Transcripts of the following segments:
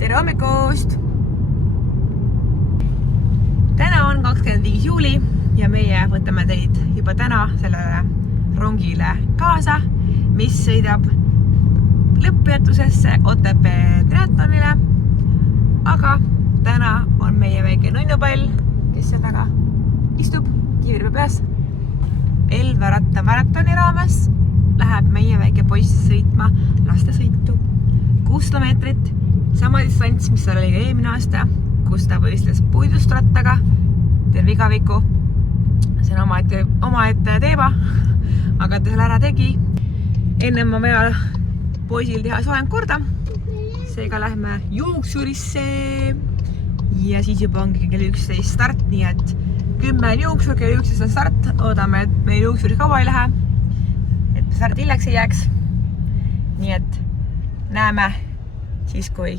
Tere hommikust! Täna on 25. juuli ja meie võtame teid juba täna sellele rongile kaasa, mis sõidab lõpppeatusesse Otepää triatlonile. Aga täna on meie väike nunnupall, kes seal taga istub kivirbe peas. Elva ratta maratoni raames läheb meie väike poiss sõitma lastesõitu 6 kilomeetrit, sama distants, mis oli eelmine aasta, kus ta võistles puidust rattaga terve igaviku. See on omaette teema, aga ta selle ära tegi. Enne ma vaja poisil teha soeng korda, seega lähme juuksurisse ja siis juba ongi kell 11 start, nii et 10 juuksur, kell 11 on start. Oodame, et meil juuksuri kaua ei lähe, et start hiljaks ei jääks. Nii et näeme siis, kui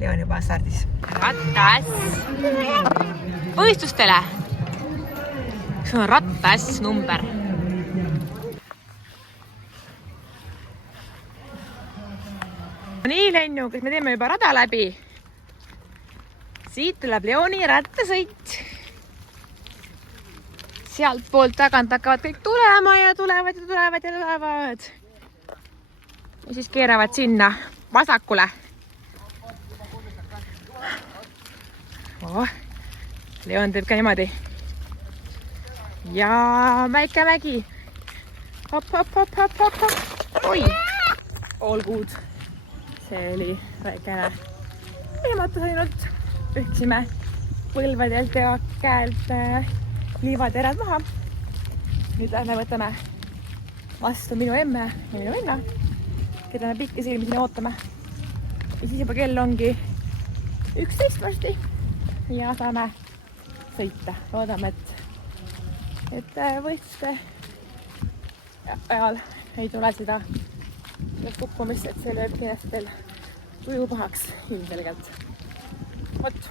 Leon juba stardis. Rattas võistlustele. See on rattas number. Nii, Lennu, kas me teeme juba rada läbi? Siit tuleb Leoni rattasõit. Sealt poolt tagant hakkavad kõik tulema ja tulevad. Ja siis keeravad sinna vasakule. Leon teeb ka niimoodi. Ja väike mägi. Hop. Oi! All good. See oli väikene ehmatus ainult. Ühtsime põlvedelt ja käelt liivaterad maha. Nüüd lähme võtame vastu minu emme ja minu venna, keda me pikki silmi siin ootame. Ja siis juba kell ongi 11 varsti ja saame sõita. Loodame, et võistluste ajal ei tule seda kukkumist, et see lööb kindlasti teil tuju pahaks ilmselgelt. Vot.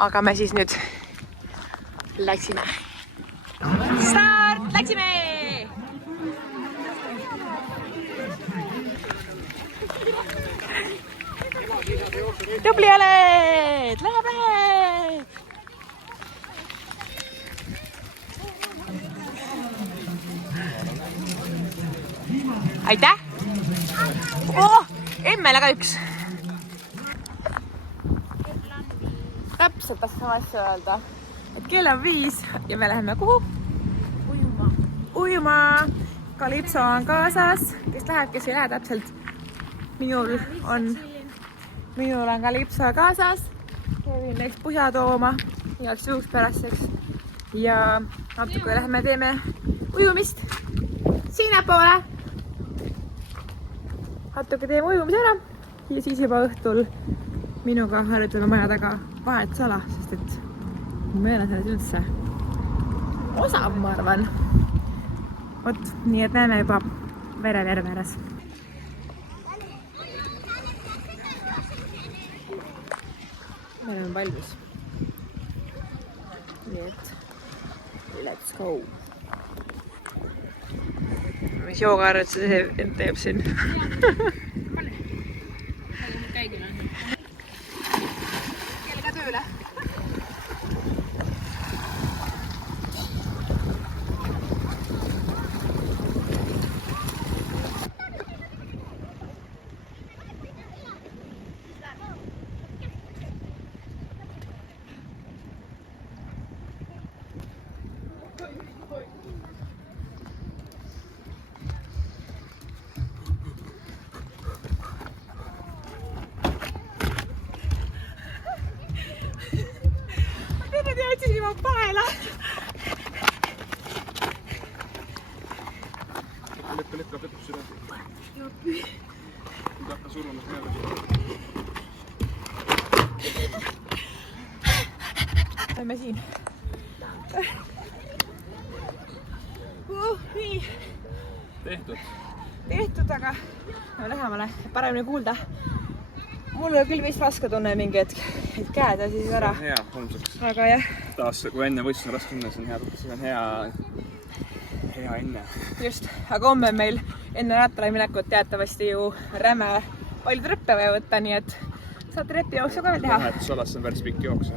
Aga me siis nüüd läksime. Start! Läksime! Tubli oled! Läheb! Aitäh! Emmele ka üks! Täpselt tahtsin sama asja öelda, et kell on 5 ja me läheme kuhu? Ujuma! Kalipso on kaasas, kes läheb, kes ei lähe täpselt. Minul on Kalipso kaasas. Kevin läks puhja tooma igaks juhuks päraseks. Ja natuke lähme teeme ujumist sinnapoole. Natuke teeme ujumise ära ja siis juba õhtul minuga harjutame maja taga vahetusala, sest et ma ei ole selles üldse osav, ma arvan. Vot, nii et näeme juba Vereverve ääres. Me oleme valmis. Nii et let's go. Mis joogaarvutuse see teeb siin? Kellega tööle? Jätsin ilma paela. Lõpp süda. Nüüd hakka surumas peale. Oleme siin. Nii. Tehtud, aga lähemale paremini kuulda. Mul oli küll vist raske tunne mingi hetk, et käed ja siis ära. Hea, homseks. Aga jah. Taas, kui enne võistlus on raske tunne, see on hea enne. Just, aga homme meil enne rattale minekut teatavasti ju räme palju trõppe vaja võtta, nii et saad trepi jooksu ka veel teha. Vahetusalasse on päris pikk jooks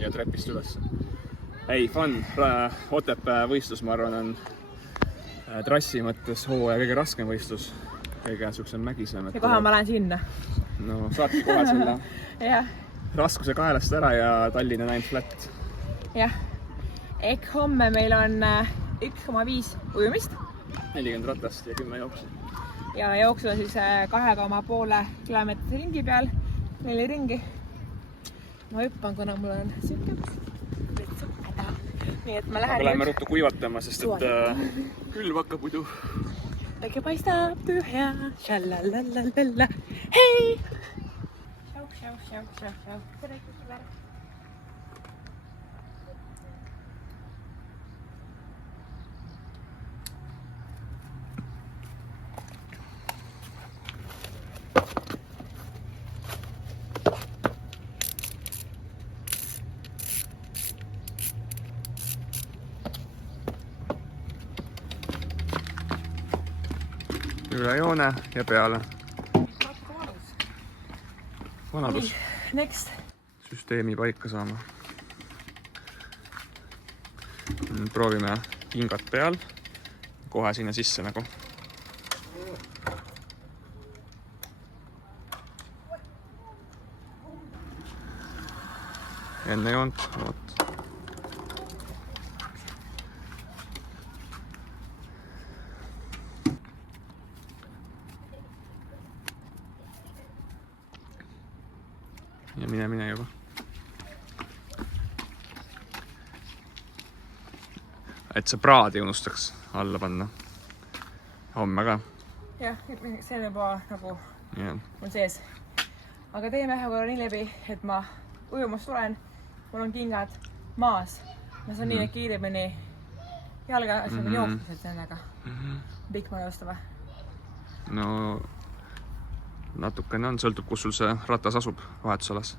ja trepist üles. Ei, fun. Otepää võistlus, ma arvan, on trassi mõttes hooaja kõige raskem võistlus. Kõige siuksem mägisem. Ja kohe ma lähen sinna. No saadki kohe selle jah. Raskuse kaelast ära ja Tallinn on ainult flat. Jah. Ehk homme meil on 1,5 ujumist. 40 ratast ja 10 jooksu. Ja jooksuda siis 2,5 kilomeetri ringi peal. 4 ringi. Ma hüppan, kuna mul on süke. Nii et ma lähen aga lähme ruttu kuivatama, sest et külv hakkab muidu. Päike paistab tühja. Šalalalala. Hei! Šau. Tere, küll ära. Üle joone ja peale. Vanadus. Next. Süsteemi paika saama. Nüüd proovime hingat peal. Kohe sinna sisse nagu. Enne joont. Oot. Ja mine juba. Et see praadi unustaks alla panna. Homme ka. Jah, see on juba nagu mul sees. Aga teeme ühe korra nii läbi, et ma ujumast tulen. Mul on kingad maas. Ma saan nii kiiremini jalga jooksmised sellega. Pikk ma joosta või? No natukene on, sõltub, kus sul see ratas asub vahetusalas.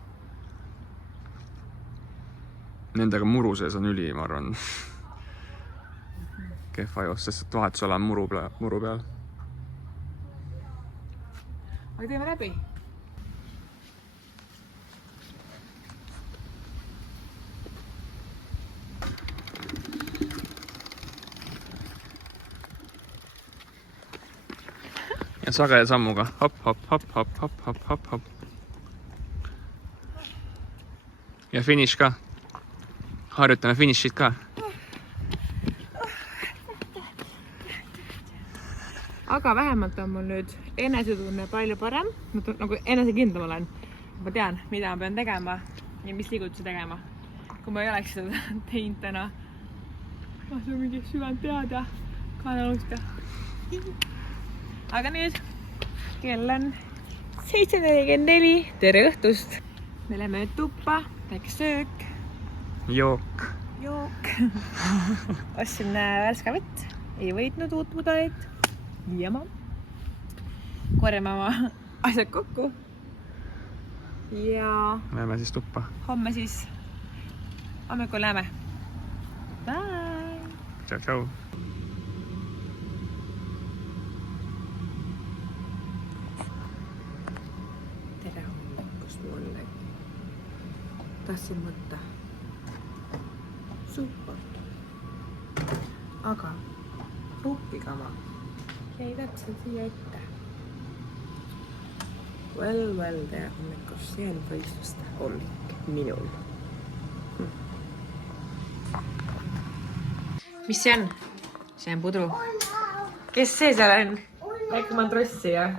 Nendega muru sees on üli, ma arvan. Kehva joos, sest et vahetusala on muru peal. Aga teeme läbi. Ja sagede sammuga. Hop. Ja finish ka. Harjutame finishit ka. Aga vähemalt on mul nüüd enesetunne palju parem. Nagu enesekindlam olen. Ma tean, mida ma pean tegema ja mis liigutusi tegema. Kui ma ei oleks seda teinud täna. Ma saan mingi sügand pead ja kaanalust ja... Aga nüüd kell on 7:44. Tere õhtust! Me läheme nüüd tuppa, väike söök. Jook. Ostsin värska vett. Ei võitnud uut mudalit. Jama. Korjame oma asjad kokku. Ja... Läheme siis tuppa. Homme siis hommikul läheme. Bye! Tšau. Tahtsin mõtta super. Aga ruppikama jäi täpselt siia ette. Well, tere hommikust. See on võistluste hommik minul. Mis see on? See on pudru. Kes see seal on? Äkki ma trossi ja?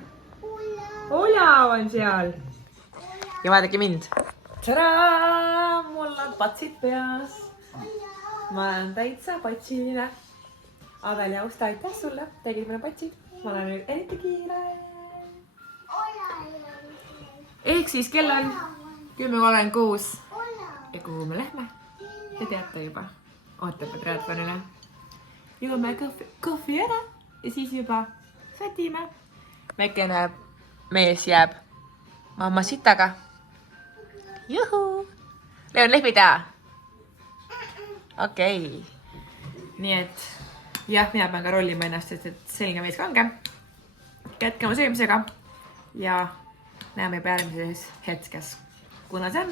Ola on seal. Ja vaadake mind. Tada! Mul on patsid peas. Ma olen täitsa patsiline. Adel ja Usta, aitäh sulle. Tegid meile patsid. Ma olen nüüd eriti kiire. Ehk siis kell on 10:36. Ja kuhu me lähme? Te teate juba. Otepää triatlonile. Juome kohvi ära ja siis juba sätime. Väikene mees jääb mamma sitaga. Juhu! Leon, lehvida! Okei. Nii et jah, mina pean ka rollima ennast, et selge mees kange. Jätkame söömisega ja näeme juba järgmises hetkes. Kuna see on,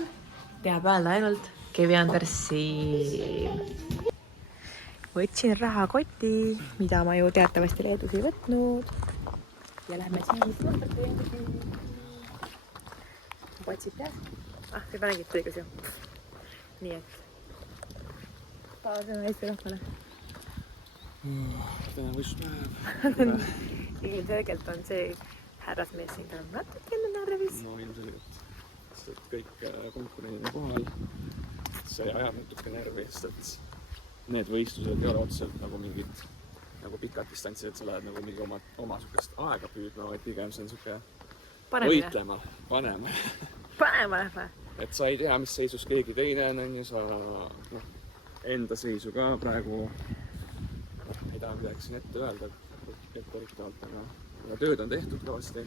peab öelda ainult Kevi Andersi. Võtsin rahakoti, mida ma ju teatavasti Leedus ei võtnud. Ja lähme siis numberte juurde. Patsid peas. Juba nägid õigus ju. Nii et. Paasime Eesti rahvale. Täna võistluspäev. Ilmselgelt on see härrasmees siin täna natukene närvis. No ilmselgelt. Sest et kõik konkurendid on kohal. See ajab natuke närvi, sest et need võistlused ei ole otseselt nagu mingid nagu pikad distantsid, et sa lähed nagu mingi oma sukest aega püüdma, vaid pigem see on suke võitlema, panema lähme. Et sa ei tea, mis seisus keegi teine on ja sa enda seisu ka praegu ei taha midagi siin ette öelda, et eriti alt, aga tööd on tehtud kõvasti.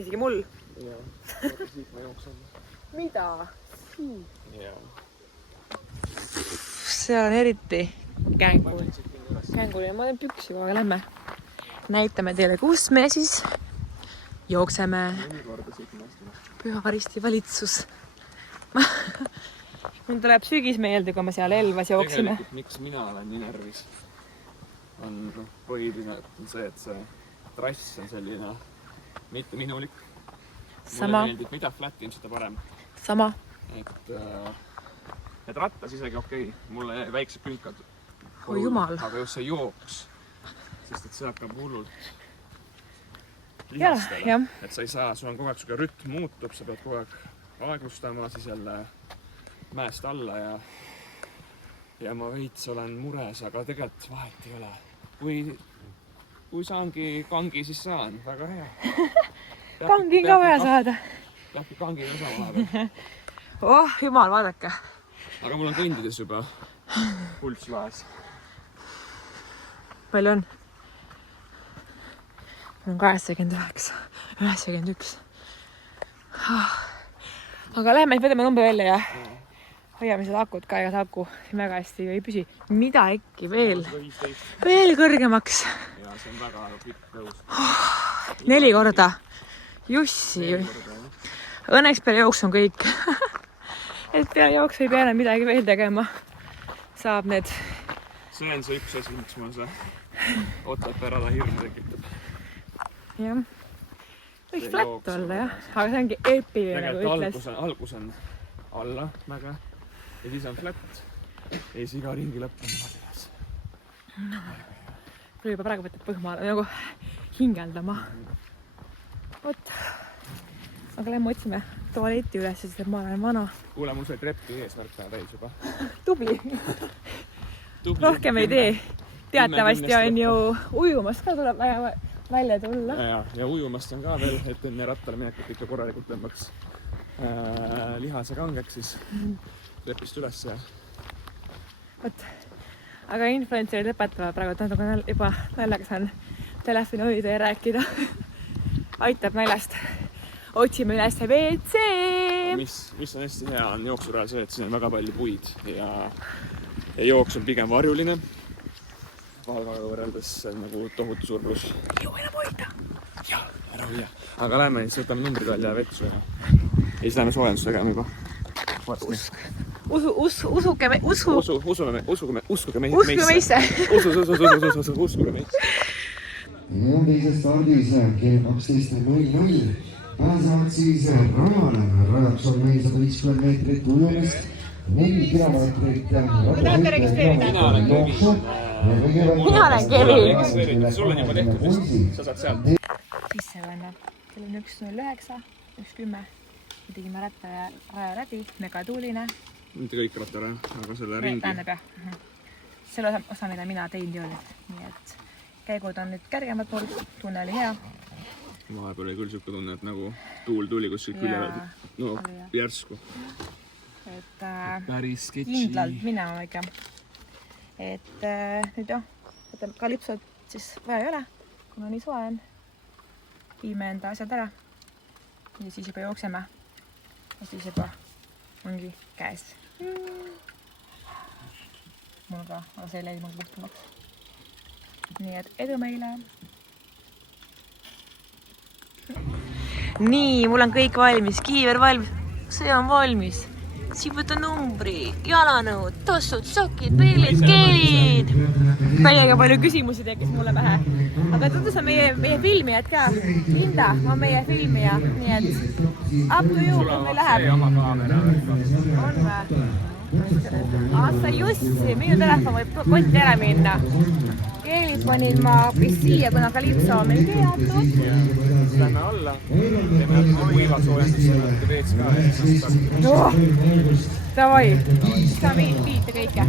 Isegi mul? Jaa, siit ma jooksen. Mida? Jaa. See on eriti känguline. Ma olen püksi, aga lähme. Näitame teile, kus me siis jookseme. Pühavaristi valitsus. Mul tuleb sügis meelde, kui me seal Elvas jooksime. Tegelikult, miks mina olen nii närvis, on põhiline on see, et see trass on selline mitte minulik. Mulle meeldib, mida flat ilmselt parem. Sama. Et rattas isegi okei. Mulle väiksed künkad. Oi jumal. Aga just see jooks, sest et see hakkab hullult lihastele. Et sa ei saa, sul on kogu aeg suge rütm muutub, sa pead kogu aeg aeglustama, siis jälle mäest alla ja ma veits olen mures, aga tegelikult vahet ei ole. Kui saangi kangi, siis saan. Väga hea. Kangi on ka vaja saada. Lähki kangi osa vahepeal. Oh, jumal, vaadake. Aga mul on kõndides juba pulss laes. Palju on? Mul on 89, 91. Aga lähme, võtame numbri välja ja hoiame seda akut ka, ega see aku väga hästi ei püsi. Mida äkki veel? Veel kõrgemaks. Ja see on väga pikk tõus. 4 korda. Jussi. Õnneks peale jooks on kõik. Et peale jooks ei pea enam midagi veel tegema. Saab need. See on see üks asi, miks mul see Otepää rada hirmu tekitab. Jah. Võiks flat olla, jah. Aga see ongi eepiline, nagu ütles. Algus on alla mäge ja siis on flat ja siis iga ringi lõpp on madras. Kui juba praegu võtab põhmaale nagu hingeldama. Oot. Aga lähme otsime tualetti üles, sest et ma olen vana. Kuule, mul sai treppi eesmärk täis juba. Tubli. Rohkem ei tee. Teatavasti on ju ujumast ka tuleb välja tulla. Ja ujumast on ka veel, et enne rattale minekut ikka korralikult tõmbaks lihase kangeks, siis trepist üles ja... Võt. Aga influencerid lõpetavad praegu, et juba naljaga saan telefoni hoida ja rääkida. Aitab naljast. Otsime üles WC! Mis on hästi hea, on jooksurajal see, et siin on väga palju puid ja jooks on pigem varjuline. Valgaga võrreldes nagu tohutu suur pluss. Jõu enam hoida! Jaa, ära hoia. Aga lähme siis võtame numbrid välja ja vetsu ja siis lähme soojendust tegema juba. Uskuge meisse! Uskuge meisse! Teises stardis kell 12.00 pääsevad siis rajale. Rajaks on meil 150 meetrit ujumist, 4 kilomeetrit jooksu. Mina olen Kevi. Sul on juba tehtud, sa saad sealt. Sisse võnna. Kell on 1.09, 1.10. Me tegime rattaraja läbi, megatuuline. Mitte kõik rattaraja, aga selle ringi. Tähendab jah. Selle osa, mida mina teinud ei olnud. Nii et käigud on nüüd kärgemad mul, tunne oli hea. Vahepeal oli küll siuke tunne, et nagu tuul tuli kuskilt külje järsku. Et päris sketši. Kindlalt minema ikka. Et nüüd jah, võtame kalipsot siis vaja ei ole, kuna nii soe on. Viime enda asjad ära ja siis juba jookseme. Ja siis juba ongi käes. Mul ka, aga see leid mul puhtumaks. Nii et edu meile! nii, mul on kõik valmis, kiiver valmis, see on valmis. Siin võtta numbri, jalanõud, tossud, sokid, peelid, keelid. Täiega palju küsimusi tekkis mulle pähe. Aga tutvustan meie filmijad ka. Linda on meie filmija, nii et up to you, kui meil läheb. On või? Aasta jussi, minu telefon võib kotti ära minna. Keelid panin ma siia, kuna Kalipso on meil keeatud. Lähme alla, teeme kuivasoojendusele veets ka. Davai, sa viite kõike.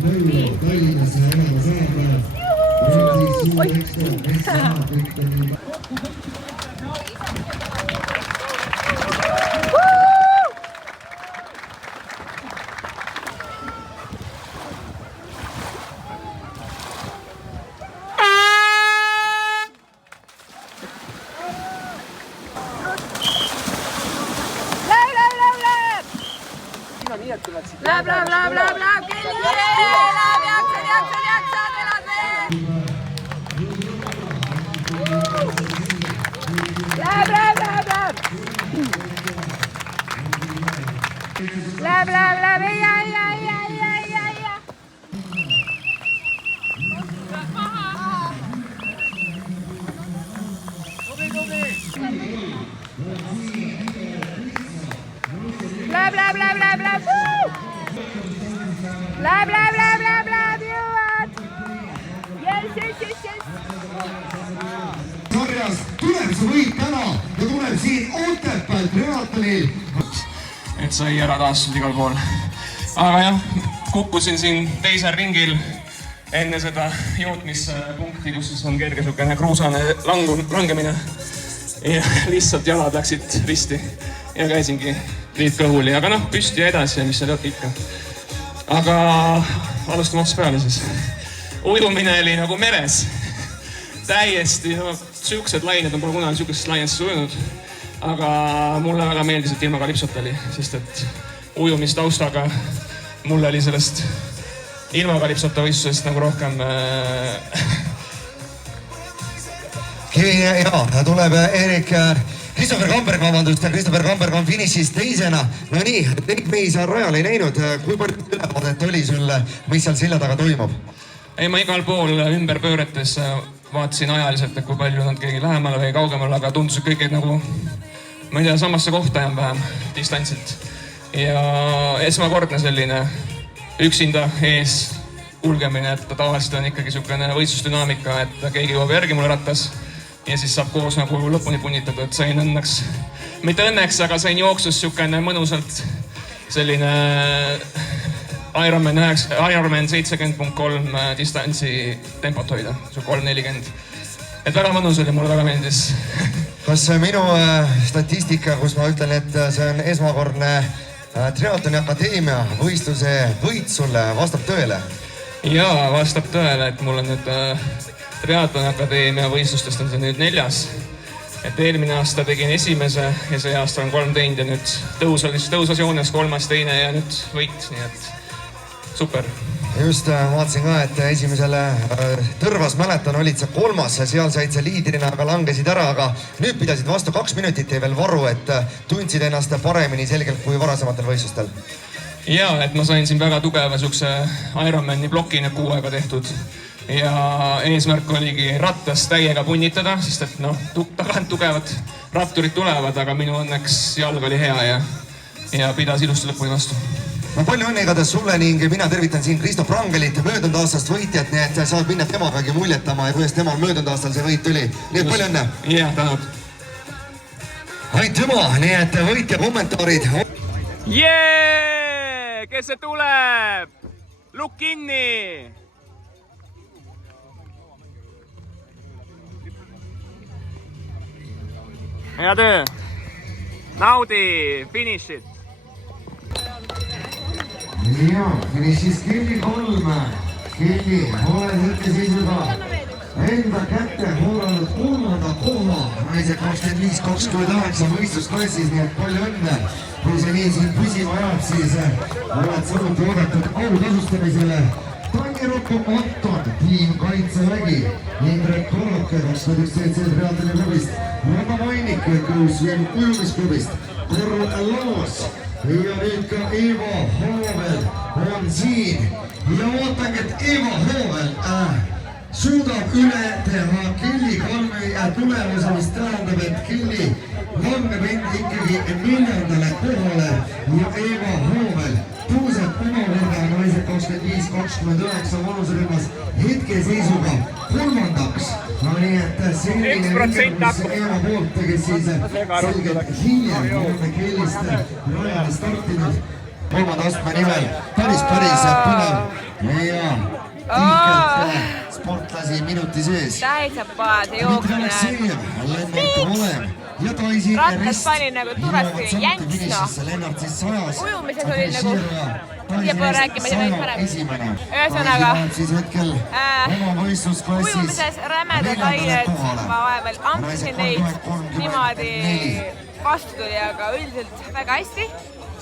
Läheb, Kelly! Läheb, jaksad, elad veel! Läheb, ja. Läheb, jõuad! Yes. Sarjas tuleb see võit täna ja tuleb siin Otepäält Triathlonil. Et sai ära taastunud igal pool. Aga jah, kukkusin siin teisel ringil enne seda jootmispunkti, kus on kerge sukene kruusane langemine. Ja lihtsalt jalad läksid risti ja käisingi liit kõhuli. Aga noh, püsti ja edasi ja mis seal ikka. Aga alustame otsast peale siis. Ujumine oli nagu meres. Täiesti, siuksed lained on pole kunagi siukesest lainest ujunud. Aga mulle väga meeldis, et ilma Kalipsot oli, sest et ujumistaustaga mulle oli sellest ilma Kalipsota võistlusest nagu rohkem... Ja tuleb Erik Christopher Kamberg on finišis teisena. No nii, neid me ei saa rajal ei näinud. Kui palju ülevaadet oli sul, mis seal silla taga toimub? Ei, ma igal pool ümber pööretes vaatasin ajaliselt, et kui palju nad keegi lähemale või kaugemale, aga tundus kõik nagu, ma ei tea, samasse kohta vähem distantsilt. Ja esmakordne selline üksinda ees kulgemine, et tavaliselt on ikkagi niisugune võistlusdünaamika, et keegi jõuab järgi mulle rattas ja siis saab koos nagu lõpuni punnitada, et sain õnneks, mitte õnneks, aga sain jooksus niisugune mõnusalt selline Ironman 70.3 distantsi tempot hoida, 3.40. Et väga mõnus oli, mulle väga meeldis. Kas minu statistika, kus ma ütlen, et see on esmakordne Triathloni Akadeemia võistluse võit sulle, vastab tõele? Jaa, vastab tõele, et mul on nüüd Triathloni Akadeemia võistlustest on see nüüd 4. Et eelmine aasta tegin esimese ja see aasta on 3 teinud ja nüüd tõusvas joones 3. teine ja nüüd võit, nii et super. Just vaatasin ka, et esimesele Tõrvas mäletan, olid sa 3, seal said sa liidrina, aga langesid ära, aga nüüd pidasid vastu 2 minutit ja veel varu, et tundsid ennast paremini selgelt kui varasematel võistlustel. Jaa, et ma sain siin väga tugeva siukse Ironmani blokina 6 aega tehtud ja eesmärk oligi rattas täiega punnitada, sest et noh, tagant tugevad ratturid tulevad, aga minu õnneks jalg oli hea ja pidas ilusti lõpuni vastu. No palju õnne igatahes sulle ning mina tervitan siin Kristo Prangelit, möödunud aastast võitjat, nii et saad minna temagagi muljetama ja kuidas temal möödunud aastal see võit tuli. Nii et palju õnne! Jah, tänud! Aitüma, nii et võitja kommentaarid. Jee! Kes see tuleb? Lukk kinni! Hea töö! Naudi! Finish it! Ja, finišis Kelly 3. Kelly, oled hetkeseisuga enda kätte hoolanud 3. koha naise 25-29 võistlusklassis, nii et palju õnne. Kui see nii siin püsima jääb, siis oled samuti oodatud autasustamisele. Rairopu Anton, tiim Kaitsevägi, Indrek Koloke 21 Reaaltele klubist, Rõõma Mainik ujumisklubist, Korru Loos ja nüüd ka Ivo Hoovel on siin ja ootangi, et Ivo Hoovel suudab üle teha Kelly Kalmi tulemuse, mis tähendab, et Kelly langeb ikkagi 4. kohale ja Ivo Hoovel tõuseb omakorda naised 25-29 vanuserühmas hetkeseisuga 3. No nii, et selline mis Eeva poolt, kes siis selgelt hiljem on Kellist rajale startinud 3. astme nimel. Päris põnev ja tiikelt sportlasi minuti sees. Täisapaade jooksmine. Rattas pani nagu turasti jänks, ujumises oli nagu siia poole rääkima, see võid parem. Ühesõnaga, ujumises rämedad ained, ma vahepeal ampsin neid niimoodi vastu tuli, aga üldiselt väga hästi.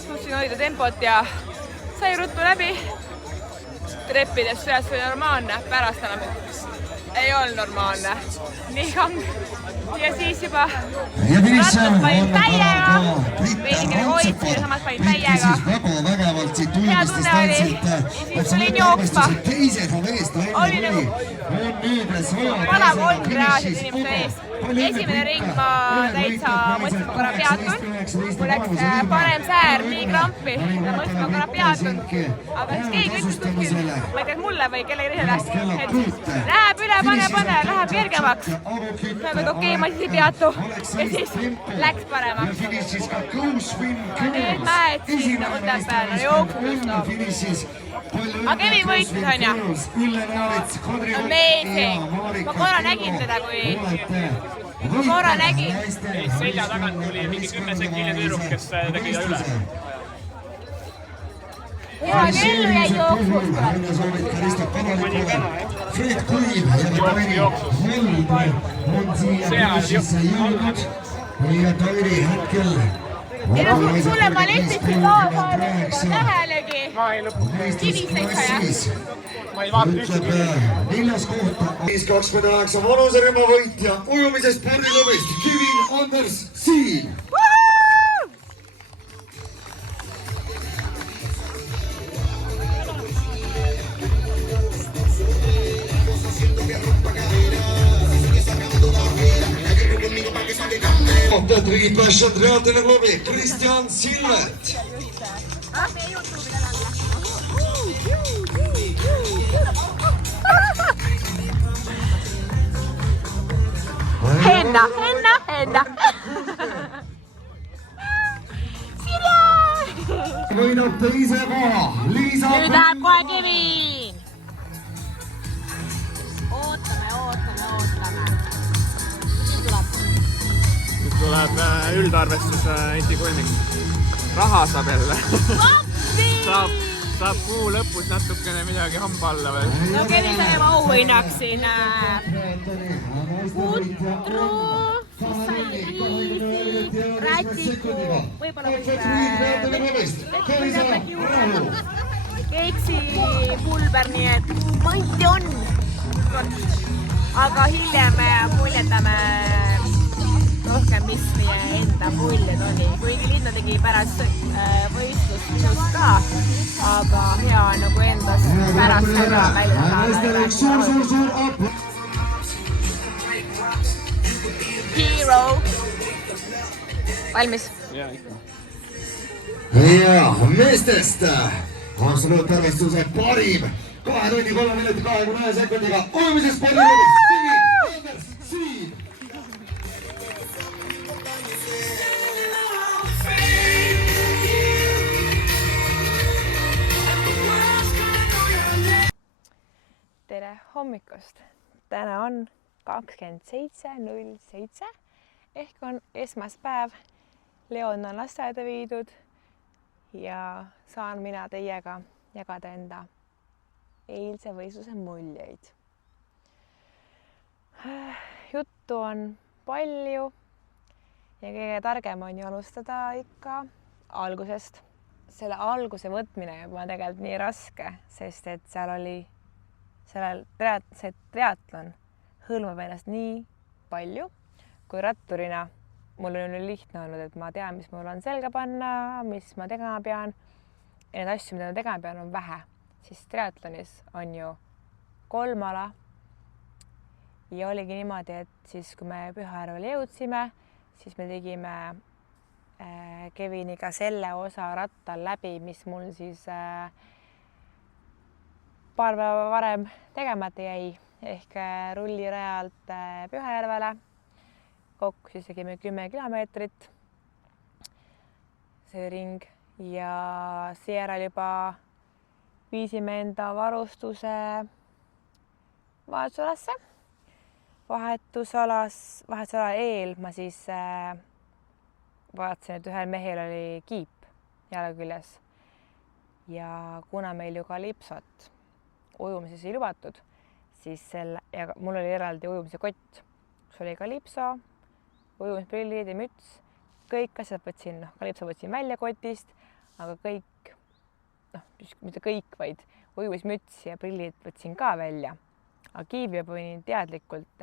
Suutsin hoida tempot ja sai ruttu läbi. Treppidest üles oli normaalne, pärast enam ei olnud normaalne. Nii kang. Ja siis juba rattas panin täiega, veidikene hoidsin ja samas panin täiega. Hea tunne oli, ja siis tulin jooksma. Oli nagu vana 3 reaalselt inimeste ees. Esimene ring ma täitsa mõtlesin, ma korra peatun. Mul läks parem säär nii krampi, ja mõtlesin, ma korra peatun. Aga siis keegi ütles kuskil, ma ei tea mulle või kellegi teisele, et läheb üle, pane, läheb kergemaks. Aga okei, ma siis ei peatu. Ja siis läks paremaks. Need mäed siin Otepääl on jooksmust. Aga Kevin võitis, on ju? Amazing! Ma korra nägin teda, kui korra nägin. Selja tagant tuli mingi 10 sekkiline tüdruk, kes tegi ta üle. Ja Kellu jäi jooksmust. Fred Kuiv ja Tairi Holm on siia jõudnud ja Tairi hetkel Sulle ma lehtisin kaasa tähelegi kiviseks ja Ma ei vaata üksegi. 4. kohta 5-29 vanuserühma võitja ujumise spordiklubist Kevin Anders Siim. Triipashat Reaaltele klubi Kristjan Silvet. Henna. Võidab teise koha Liisa. Nüüd läheb kohe Kevin. Ootame. Nüüd tuleb üldarvestus Enti Kulmik. Raha saab jälle. Saab kuu lõpus natukene midagi hamba alla veel. No Kevin sai oma auhinnaks siin putru, siis sai riisi, rätiku, võib-olla keksi pulber, nii et mõnti on. Aga hiljem muljetame rohkem, mis meie enda muljed oli. Kuigi Linna tegi pärast võistlust minust ka, aga hea nagu endas pärast seda välja saada. Hero. Valmis? Jaa, ikka. Ja meestest absoluutarvestuse parim 2 tunni 3 minuti 21 sekundiga ujumise spordiklubist Kevin Anders Siim. Tere hommikust! Täna on 27.07 ehk on esmaspäev. Leon on lasteaeda viidud ja saan mina teiega jagada enda eilse võistluse muljeid. Juttu on palju ja kõige targem on ju alustada ikka algusest. Selle alguse võtmine on tegelikult nii raske, sest et seal oli see triatlon hõlmab ennast nii palju, kui ratturina mul on lihtne olnud, et ma tean, mis mul on selga panna, mis ma tegema pean. Ja need asju, mida ma tegema pean, on vähe. Siis triatlonis on ju 3 ala. Ja oligi niimoodi, et siis kui me Pühajärvele jõudsime, siis me tegime Keviniga selle osa rattal läbi, mis mul siis paar päeva varem tegemata jäi ehk rullirajalt Pühajärvele. Kokku siis tegime 10 kilomeetrit see ring ja seejärel juba viisime enda varustuse vahetusalasse. Vahetusala eel ma siis vaatasin, et ühel mehel oli kiip jala küljes ja kuna meil ju kalipsot ujumises ei lubatud, siis ja mul oli eraldi ujumise kott, kus oli kalipso, ujumisprillid ja müts, kõik asjad võtsin, kalipso võtsin välja kotist, aga kõik, mitte kõik, vaid ujumismüts ja prillid võtsin ka välja. Aga kiibi panin teadlikult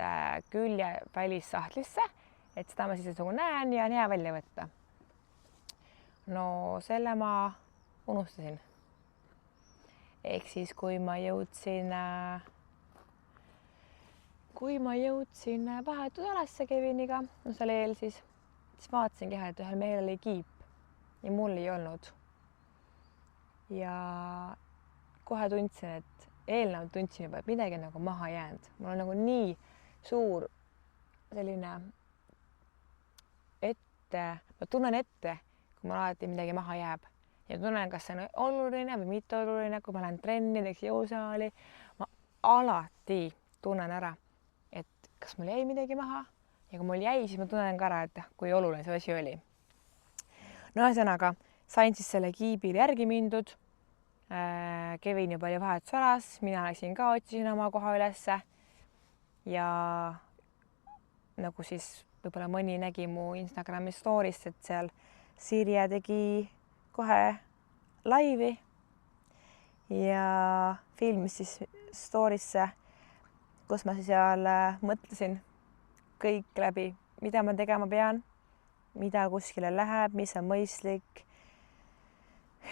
külje välissahtlisse, et seda ma siis nagu näen ja on hea välja võtta. No selle ma unustasin. Ehk siis kui ma jõudsin vahetusalasse Keviniga, no seal eel siis vaatasingi, et ühel mehel oli kiip ja mul ei olnud. Ja kohe tundsin, et eelnevalt tundsin juba, et midagi on nagu maha jäänud. Mul on nagu nii suur selline ma tunnen ette, kui mul alati midagi maha jääb. Ja tunnen, kas see on oluline või mitte oluline, kui ma lähen trenni, näiteks jõusaali. Ma alati tunnen ära, et kas mul jäi midagi maha ja kui mul jäi, siis ma tunnen ka ära, et kui oluline see asi oli. No ühesõnaga, sain siis selle kiibil järgi mindud. Kevin juba oli vahetusalas, mina läksin ka, otsisin oma koha ülesse ja nagu siis võib-olla mõni nägi mu Instagrami story'st, et seal Sirje tegi kohe laivi ja filmis siis story'sse, kus ma siis seal mõtlesin kõik läbi, mida ma tegema pean, mida kuskile läheb, mis on mõistlik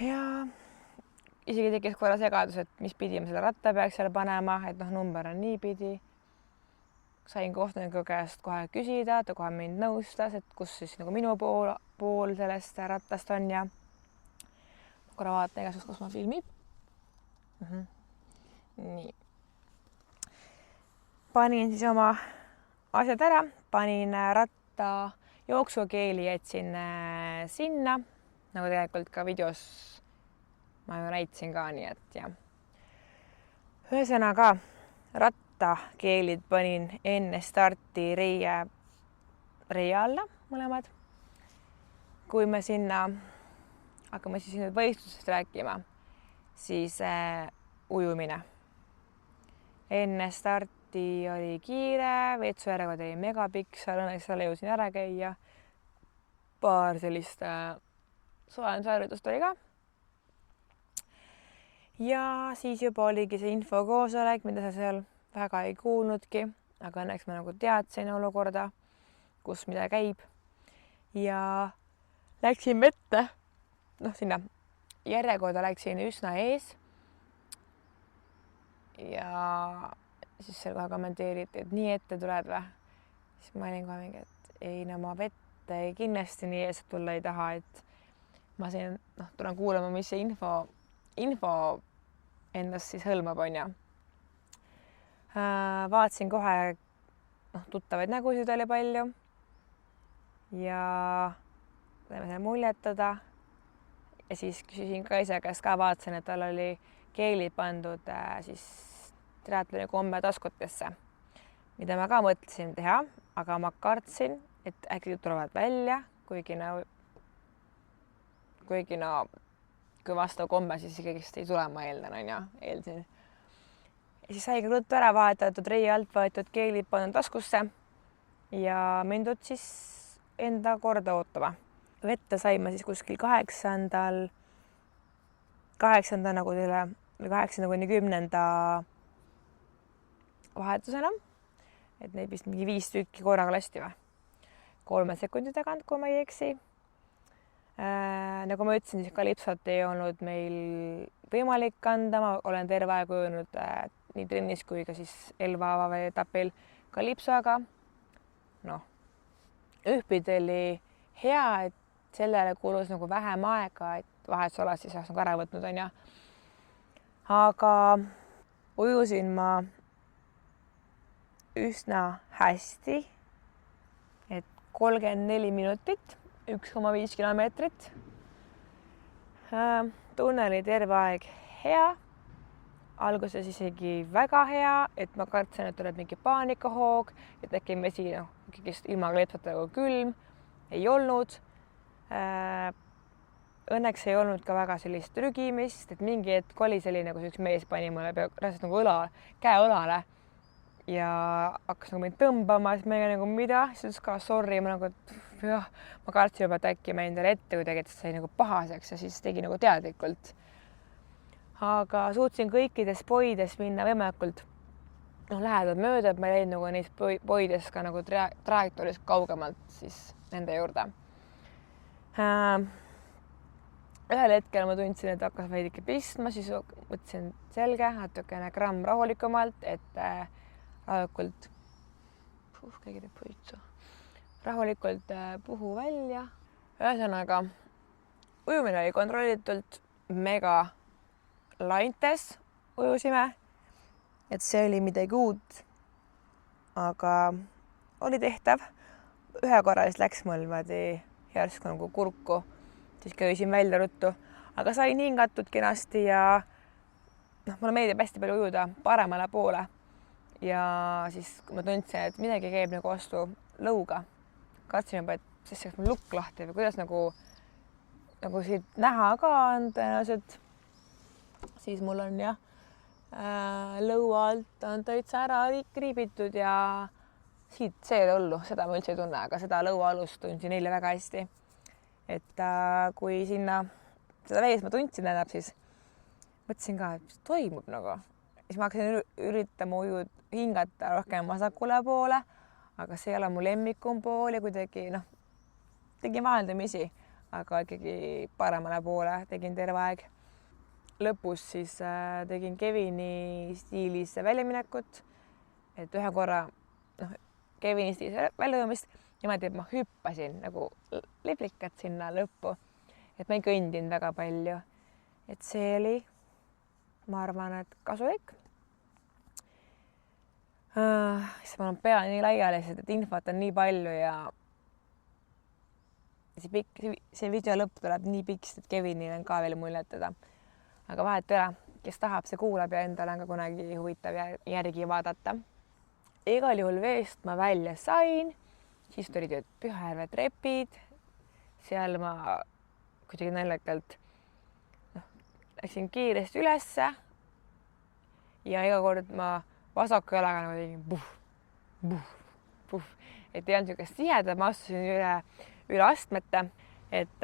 ja isegi tekkis korra segadus, et mis pidi ma selle ratta peaks seal panema, et number on nii pidi. Sain kohtuniku käest kohe küsida, ta kohe mind nõustas, et kus siis nagu minu pool sellest rattast on ja korra vaatan igasugust, kus ma filmib. Nii. Panin siis oma asjad ära, panin ratta jooksukeeli, jätsin sinna, nagu tegelikult ka videos ma ju näitasin ka, nii et jah. Ühesõnaga rattakeelid panin enne starti reia alla mõlemad. Kui me sinna hakkame siis nüüd võistlusest rääkima, siis ujumine. Enne starti oli kiire, veetsujärjekord oli megapikk, seal õnneks seal jõudsin ära käia. Paar sellist soojendusharjutust oli ka. Ja siis juba oligi see infokoosolek, mida sa seal väga ei kuulnudki, aga õnneks ma nagu teadsin olukorda, kus mida käib. Ja läksin vette, sinna järjekorda läksin üsna ees. Ja siis seal kohe kommenteeriti, et nii ette tuled või? Siis ma olin kohe mingi, et ei, ma vette kindlasti nii ees tulla ei taha, et ma siin tulen kuulama, mis see info endast siis hõlmab, on ja. Vaatasin kohe, tuttavaid nägusid oli palju ja teeme selle muljetada ja siis küsisin Kaisa käest ka, vaatasin, et tal oli keelid pandud siis triatloni komme taskutesse, mida ma ka mõtlesin teha, aga ma kartsin, et äkki tulevad välja, kuigi kui vastav komme, siis ikkagi ei tule, ma eeldan, on ja eeldsin. Ja siis sai ka ruttu ära vahetatud, reia alt võetud keelid pandud taskusse ja mindud siis enda korda ootama. Vette sain ma siis kuskil 8. kuni 10. vahetusena, et neid vist mingi 5 tükki korraga lasti või 3 sekundi tagant, kui ma ei eksi. Nagu ma ütlesin, siis kalipsot ei olnud meil võimalik kanda, ma olen terve aeg ujunud nii trennis kui ka siis Elva avaveeetapil kalipsoga. Noh, ühtpidi oli hea, et sellele kulus nagu vähem aega, et vahetusalas siis oleks nagu ära võtnud, on ju. Aga ujusin ma üsna hästi, et 34 minutit, 1,5 kilomeetrit. Tunne oli terve aeg hea, alguses isegi väga hea, et ma kartsin, et tuleb mingi paanikahoog, et äkki vesi ilma kalipsotega külm, ei olnud. Õnneks ei olnud ka väga sellist trügimist, et mingi hetk oli selline, kus üks mees pani mulle nagu käe õlale ja hakkas nagu mind tõmbama, siis ma nagu mida, siis ütles ka sorry, ma nagu, ma kartsin juba, et äkki ma endale ette kuidagi, et sai nagu pahaseks ja siis tegi nagu teadlikult. Aga suutsin kõikides poides minna võimalikult lähedalt mööda, et ma jäin nagu neis poides ka nagu trajektooris kaugemalt siis nende juurde. Ühel hetkel ma tundsin, et hakkas veidike pistma, siis mõtlesin selge, natukene gramm rahulikumalt, et rahulikult puhu välja. Ühesõnaga, ujumine oli kontrollitult mega laintes ujusime, et see oli midagi uut, aga oli tehtav. Ühe korra siis läks mul järsku nagu kurku, siis köisin välja ruttu, aga sain hingatud kenasti ja mulle meeldib hästi palju ujuda paremale poole. Ja siis ma tundsin, et midagi käib nagu vastu lõuga. Katsin juba, et siis saaks mul lukk lahti või kuidas nagu siit näha ka on tõenäoliselt. Siis mul on lõua alt on täitsa ära kriibitud ja siit see hullu, seda ma üldse ei tunne, aga seda lõua alust tundsin eile väga hästi. Et kui sinna seda vees ma tundsin siis mõtlesin ka, et mis toimub nagu. Siis ma hakkasin üritama hingata rohkem vasakule poole, aga see ei ole mu lemmikum pool ja kuidagi tegin vaheldamisi, aga ikkagi paremale poole tegin terve aeg. Lõpus siis tegin Kevini stiilis väljaminekut, et ühe korra Kevini stiilis väljaujumist niimoodi, et ma hüppasin nagu liblikat sinna lõppu, et ma ei kõndinud väga palju. Et see oli, ma arvan, et kasulik. Siis ma olen pea nii laiali, et infot on nii palju ja see video lõpp tuleb nii pikk, et Kevinil on ka veel muljetada. Aga vahet üle, kes tahab, see kuulab ja endal on ka kunagi huvitav järgi vaadata. Igal juhul veest ma välja sain, siis tulid Pühajärve trepid, seal ma kuidagi naljakalt läksin kiiresti ülesse ja iga kord ma vasaku jalaga nagu tegin puh, et ei olnud niisugust tihedalt, ma astusin üle astmete, et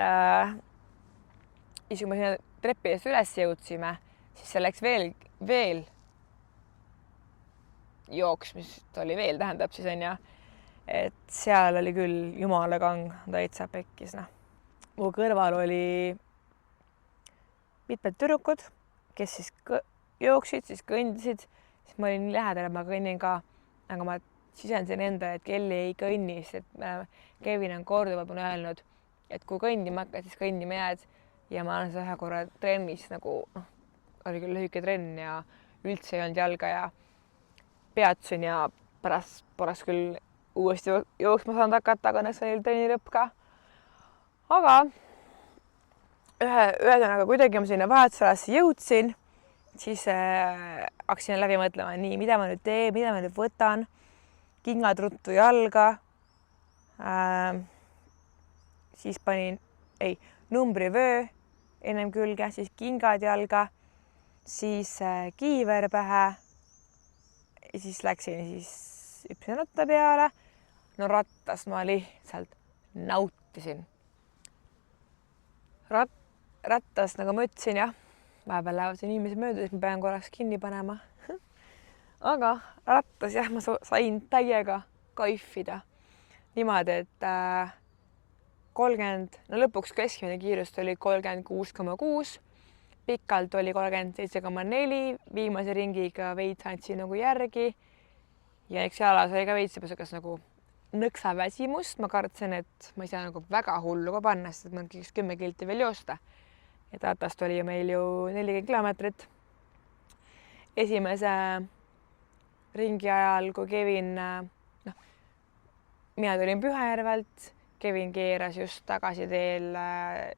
kui me sinna treppidest üles jõudsime, siis see läks veel jooksmist oli veel, tähendab siis on ja, et seal oli küll jumala kang täitsa pekkis. Mu kõrval oli mitmed tüdrukud, kes siis jooksid, siis kõndisid, siis ma olin nii lähedal, et ma kõnnin ka, aga ma sisendasin enda, et Kelly ei kõnni, sest Kevin on korduvalt mulle öelnud, et kui kõndima hakkad, siis kõndima jääd ja ma olen seda ühe korra trennis nagu, oli küll lühike trenn ja üldse ei olnud jalga ja peatusin ja pärast poleks küll uuesti jooksma saanud hakata, aga õnneks oli trenni lõpp ka. Aga ühesõnaga kuidagi ma sinna vahetusalasse jõudsin, siis hakkasin läbi mõtlema, nii, mida ma nüüd teen, mida ma nüüd võtan, kingad ruttu jalga, siis panin numbrivöö ennem külge, siis kingad jalga, siis kiiver pähe ja siis läksin hüppasin ratta peale. No rattas ma lihtsalt nautisin. Rattas, nagu ma ütlesin, vahepeal lähevad inimesed mööda, siis ma pean korraks kinni panema. aga rattas jah, ma sain täiega kaifida niimoodi, et 30, no lõpuks keskmine kiirus oli 36,6, pikalt oli 37,4, viimase ringiga veits andsin nagu järgi ja eks jalas oli ka veits kas nagu nõksa väsimust, ma kartsin, et ma ei saa nagu väga hullu ka panna, sest et ma 10 kilti veel joosta. Et ratast oli meil ju 40 kilomeetrit. Esimese ringi ajal, kui Kevin, mina tulin Pühajärvelt, Kevin keeras just tagasi teel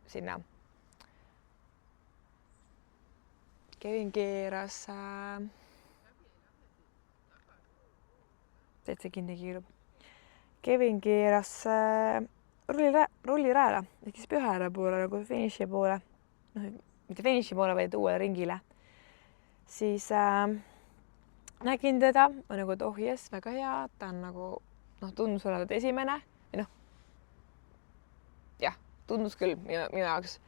sinna. Kevin keeras täitsa kinni kiirub. Kevin keeras rullirajale ehk siis Pühajärve poole nagu finiši poole, mitte finiši poole, vaid uuele ringile. Siis nägin teda, nagu, et oh jess, väga hea, ta on nagu, tundus olevat esimene või jah, tundus küll minu jaoks.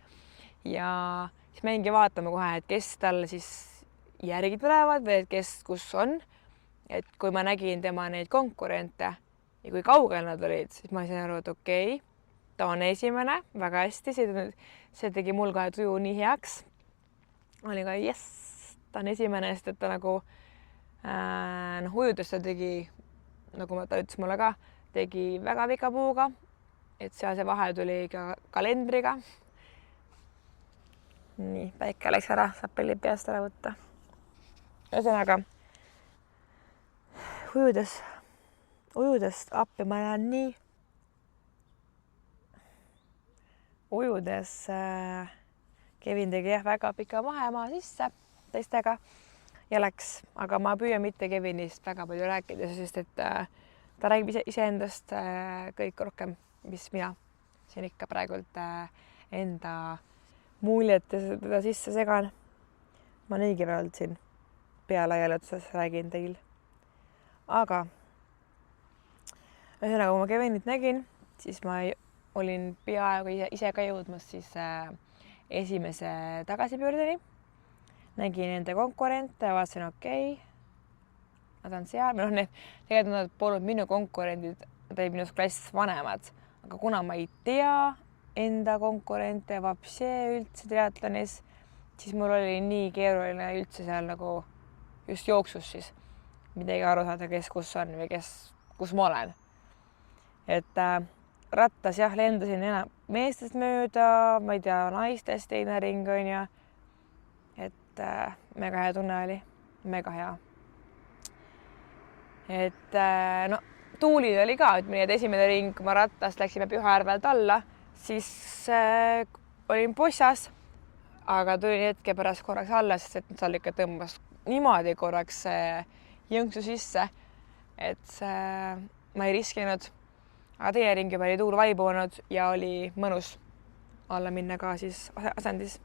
Ja siis ma jäingi vaatama kohe, et kes talle siis järgi tulevad või et kes kus on. Et kui ma nägin tema neid konkurente ja kui kaugel nad olid, siis ma sain aru, et okei, ta on esimene, väga hästi, see tegi mul ka tuju nii heaks. Oli ka jess, ta on esimene, sest et ta nagu ujudes ta tegi, nagu ta ütles mulle ka, tegi väga pika puuga, et seal see vahe tuli ka kalendriga. Nii, päike läks ära, saab pellid peast ära võtta. Ühesõnaga, ujudes appi ma näen nii. Ujudes Kevin tegi jah väga pika vahemaa sisse teistega ja läks, aga ma püüan mitte Kevinist väga palju rääkida, sest et ta räägib iseendast kõik rohkem, mis mina siin ikka praegult enda muljet teda sisse segan. Ma niigi veel siin pea laialetuses räägin teil. Aga ühesõnaga, kui ma Kevinit nägin, siis ma olin peaaegu ise ka jõudmas siis esimese tagasipöördeni. Nägin nende konkurente ja vaatasin, okei, nad on seal. Tegelikult nad polnud minu konkurendid, nad olid minust klassis vanemad. Aga kuna ma ei tea enda konkurente üldse triatlonis, siis mul oli nii keeruline üldse seal nagu just jooksus siis midagi aru saada, kes kus on või kus ma olen. Et rattas jah, lendasin enam meestest mööda, ma ei tea, naistest teine ring on ja et mega hea tunne oli, mega hea. Et tuulid oli ka, ütleme nii, et esimene ring, kui ma rattast läksime Pühajärvelt alla, siis olin pussas, aga tulin hetke pärast korraks alla, sest et seal ikka tõmbas niimoodi korraks jõnksu sisse, et ma ei riskinud. Aga teine ring juba oli tuul vaibunud ja oli mõnus alla minna ka siis asendis.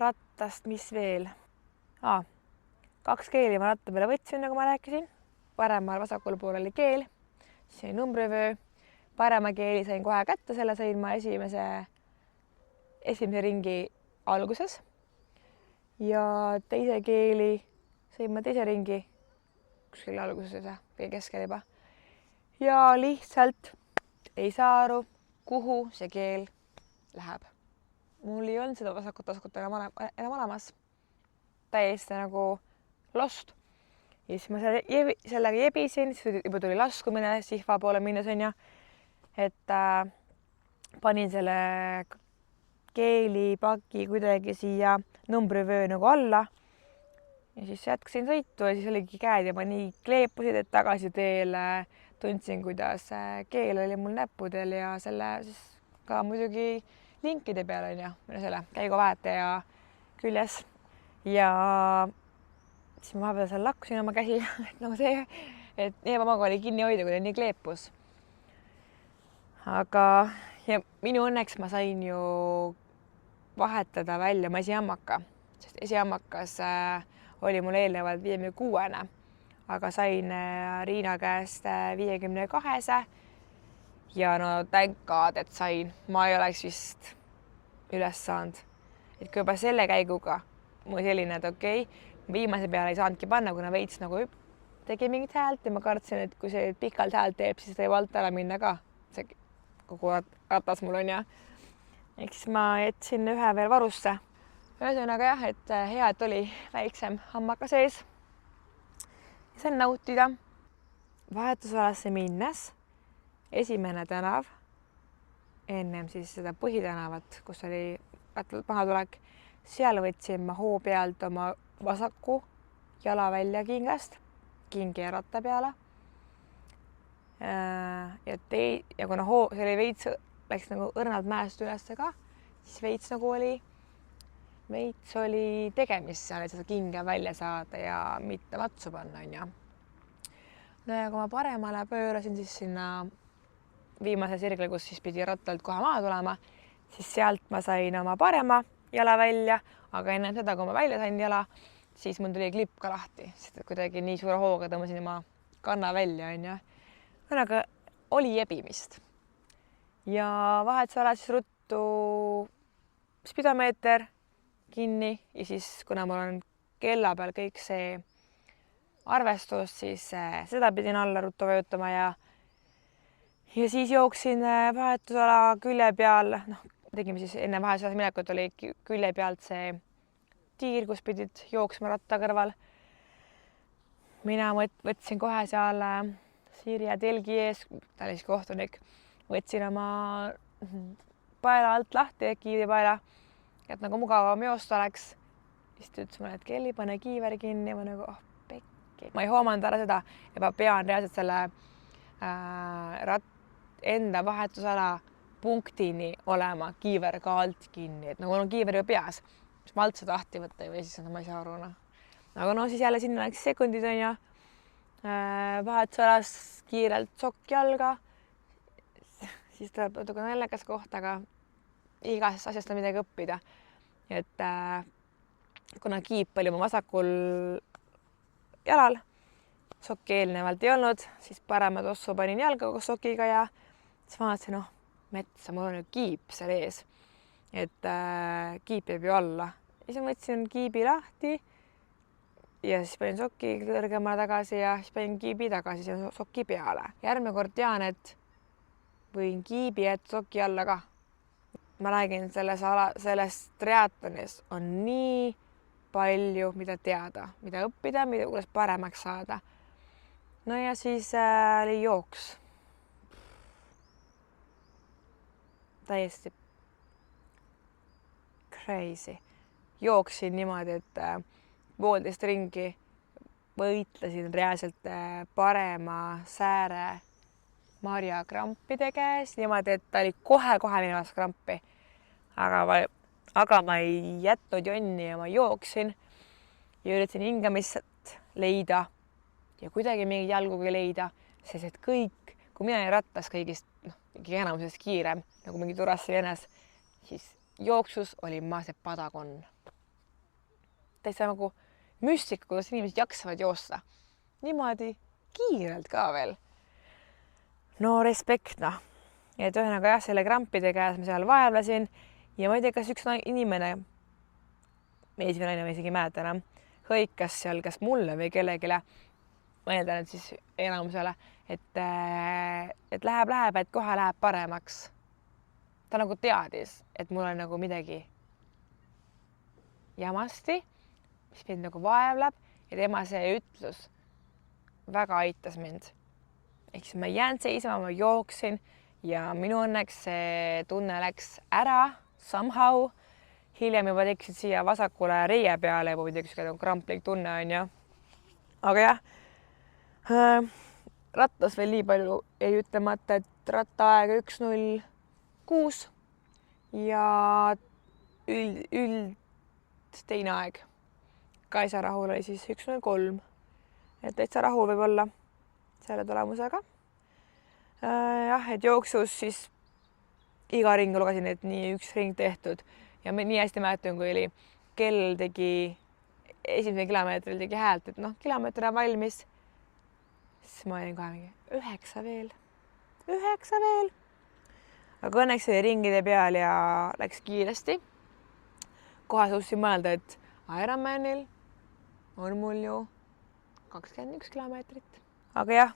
Rattast, mis veel? 2 keeli ma ratta peale võtsin, nagu ma rääkisin. Paremal vasakul pool oli keel, siis oli numbrivöö. Parema keeli sain kohe kätte, selle sain ma esimese ringi alguses. Ja teise keeli sain ma teise ringi kuskil alguses või keskel juba. Ja lihtsalt ei saa aru, kuhu see keel läheb. Mul ei olnud seda vasakut taskut enam olemas. Täiesti nagu lost. Ja siis ma sellega jebisin, siis juba tuli laskumine sihva poole minnes on ja. Et panin selle keelipaki kuidagi siia numbrivöö nagu alla. Ja siis jätkasin sõitu ja siis oligi käed ja ma nii kleepusid, et tagasi teel tundsin, kuidas keel oli mul näppudel ja selle siis ka muidugi linkide peal on ja selle käiguvaataja küljes. Ja siis ma vahepeal seal lakkusin oma käsi, nagu see, et eebamaga oli kinni hoida, kui ta nii kleepus. Aga ja minu õnneks ma sain ju vahetada välja oma esihammaka, sest esihammakas oli mul eelnevalt 56-ne, aga sain Riina käest 52 ja no thank God, et sain. Ma ei oleks vist üles saanud. Et kui juba selle käiguga mul selline, et okei, viimase peale ei saanudki panna, kuna veits nagu tegi mingit häält ja ma kartsin, et kui see pikalt häält teeb, siis ta võib alt ära minna ka. See kogu ratas mul on ja ehk siis ma jätsin ühe veel varusse. Ühesõnaga jah, et hea, et oli väiksem hammaka sees. Sain nautida. Vahetusalasse minnes esimene tänav, ennem siis seda põhitänavat, kus oli mahatulek, seal võtsin ma hoo pealt oma vasaku jala välja kingast, kingi ja ratta peale. Ja kuna hoo, see oli veits, läks nagu õrnalt mäest üles ka, siis veits nagu oli tegemist seal, et seda kinga välja saada ja mitte matsu panna, on ju. No ja kui ma paremale pöörasin siis sinna viimase sirgle, kus siis pidi rattalt kohe maha tulema, siis sealt ma sain oma parema jala välja, aga enne seda, kui ma välja sain jala, siis mul tuli klipp ka lahti, sest kuidagi nii suure hooga tõmbasin oma kanna välja, on ju. Aga oli jebimist. Ja vahetusala siis ruttu spidomeeter kinni ja siis, kuna mul on kella peal kõik see arvestus, siis seda pidin alla ruttu vajutama ja siis jooksin vahetusala külje peal, tegime siis enne vahetusala minekut oli külje pealt see tiir, kus pidid jooksma ratta kõrval. Mina võtsin kohe seal Sirje telgi ees, ta oli siis kohtunik, võtsin oma paela alt lahti, kiivipaela, et nagu mugavam joosta oleks. Siis ta ütles mulle, et Kelly, pane kiiver kinni ja ma nagu, pekki. Ma ei hoomanud ära seda, et ma pean reaalselt selle enda vahetusala punktini olema kiiver ka alt kinni, et nagu on kiiver ju peas, siis ma alt seda lahti võtta või siis ma ei saa aru. Aga siis jälle sinna läks sekundid on ja vahetusalas kiirelt sokk jalga, siis tuleb natuke naljakas koht, aga igast asjast on midagi õppida. Et kuna kiip oli mu vasakul jalal, sokki eelnevalt ei olnud, siis parema tossu panin jalga koos sokiga ja siis vaatasin, metsa, mul on ju kiip seal ees, et kiip jääb ju alla. Ja siis võtsin kiibi lahti ja siis panin sokki kõrgemale tagasi ja siis panin kiibi tagasi sokki peale. Järgmine kord tean, et võin kiibi jätta sokki alla ka. Ma räägin, selles triatlonis on nii palju, mida teada, mida õppida, kuidas paremaks saada. No ja siis oli jooks. Täiesti crazy. Jooksin niimoodi, et 1,5 ringi võitlesin reaalselt parema sääre Marja krampide käes, niimoodi, et ta oli kohe minemas krampi. Aga ma ei jätnud jonni ja ma jooksin ja üritasin hingamist leida ja kuidagi mingeid jalgugi leida, sest et kõik, kui mina olin rattas kõigist, enamusest kiirem, nagu mingi turassi jänes, siis jooksus oli ma see padakonn. Täitsa nagu müstika, kuidas inimesed jaksavad joosta. Niimoodi kiirelt ka veel. No respekt, Et ühesõnaga jah, selle krampide käes ma seal vaevlesin ja ma ei tea, kas üks inimene, esimene naine ma isegi ei mäleta enam, hõikas seal kas mulle või kellegile, ma eeldan, et siis enamusele, et läheb, et kohe läheb paremaks. Ta nagu teadis, et mul on nagu midagi jamasti, mis mind nagu vaevleb ja tema see ütlus väga aitas mind. Ehk siis ma ei jäänud seisma, ma jooksin ja minu õnneks see tunne läks ära somehow. Hiljem juba tekkisid siia vasakule reie peale ja muidugi üks kramplik tunne on ju. Aga jah, rattas veel nii palju ei ütlemata, et rattaaega 1:06 ja üld teine aeg. Kaisa rahul oli siis 1:03. Et täitsa rahul võib olla selle tulemusega. Jah, et jooksus siis iga ring lugesin, et nii üks ring tehtud ja nii hästi mäletan, kui oli kell tegi esimese kilomeetril tegi häält, et kilomeeter on valmis. Siis ma olin kohe mingi 9 veel. Aga õnneks oli ringide peal ja läks kiiresti. Kohe suutsin mõelda, et Ironmanil on mul ju 21 kilomeetrit. Aga jah,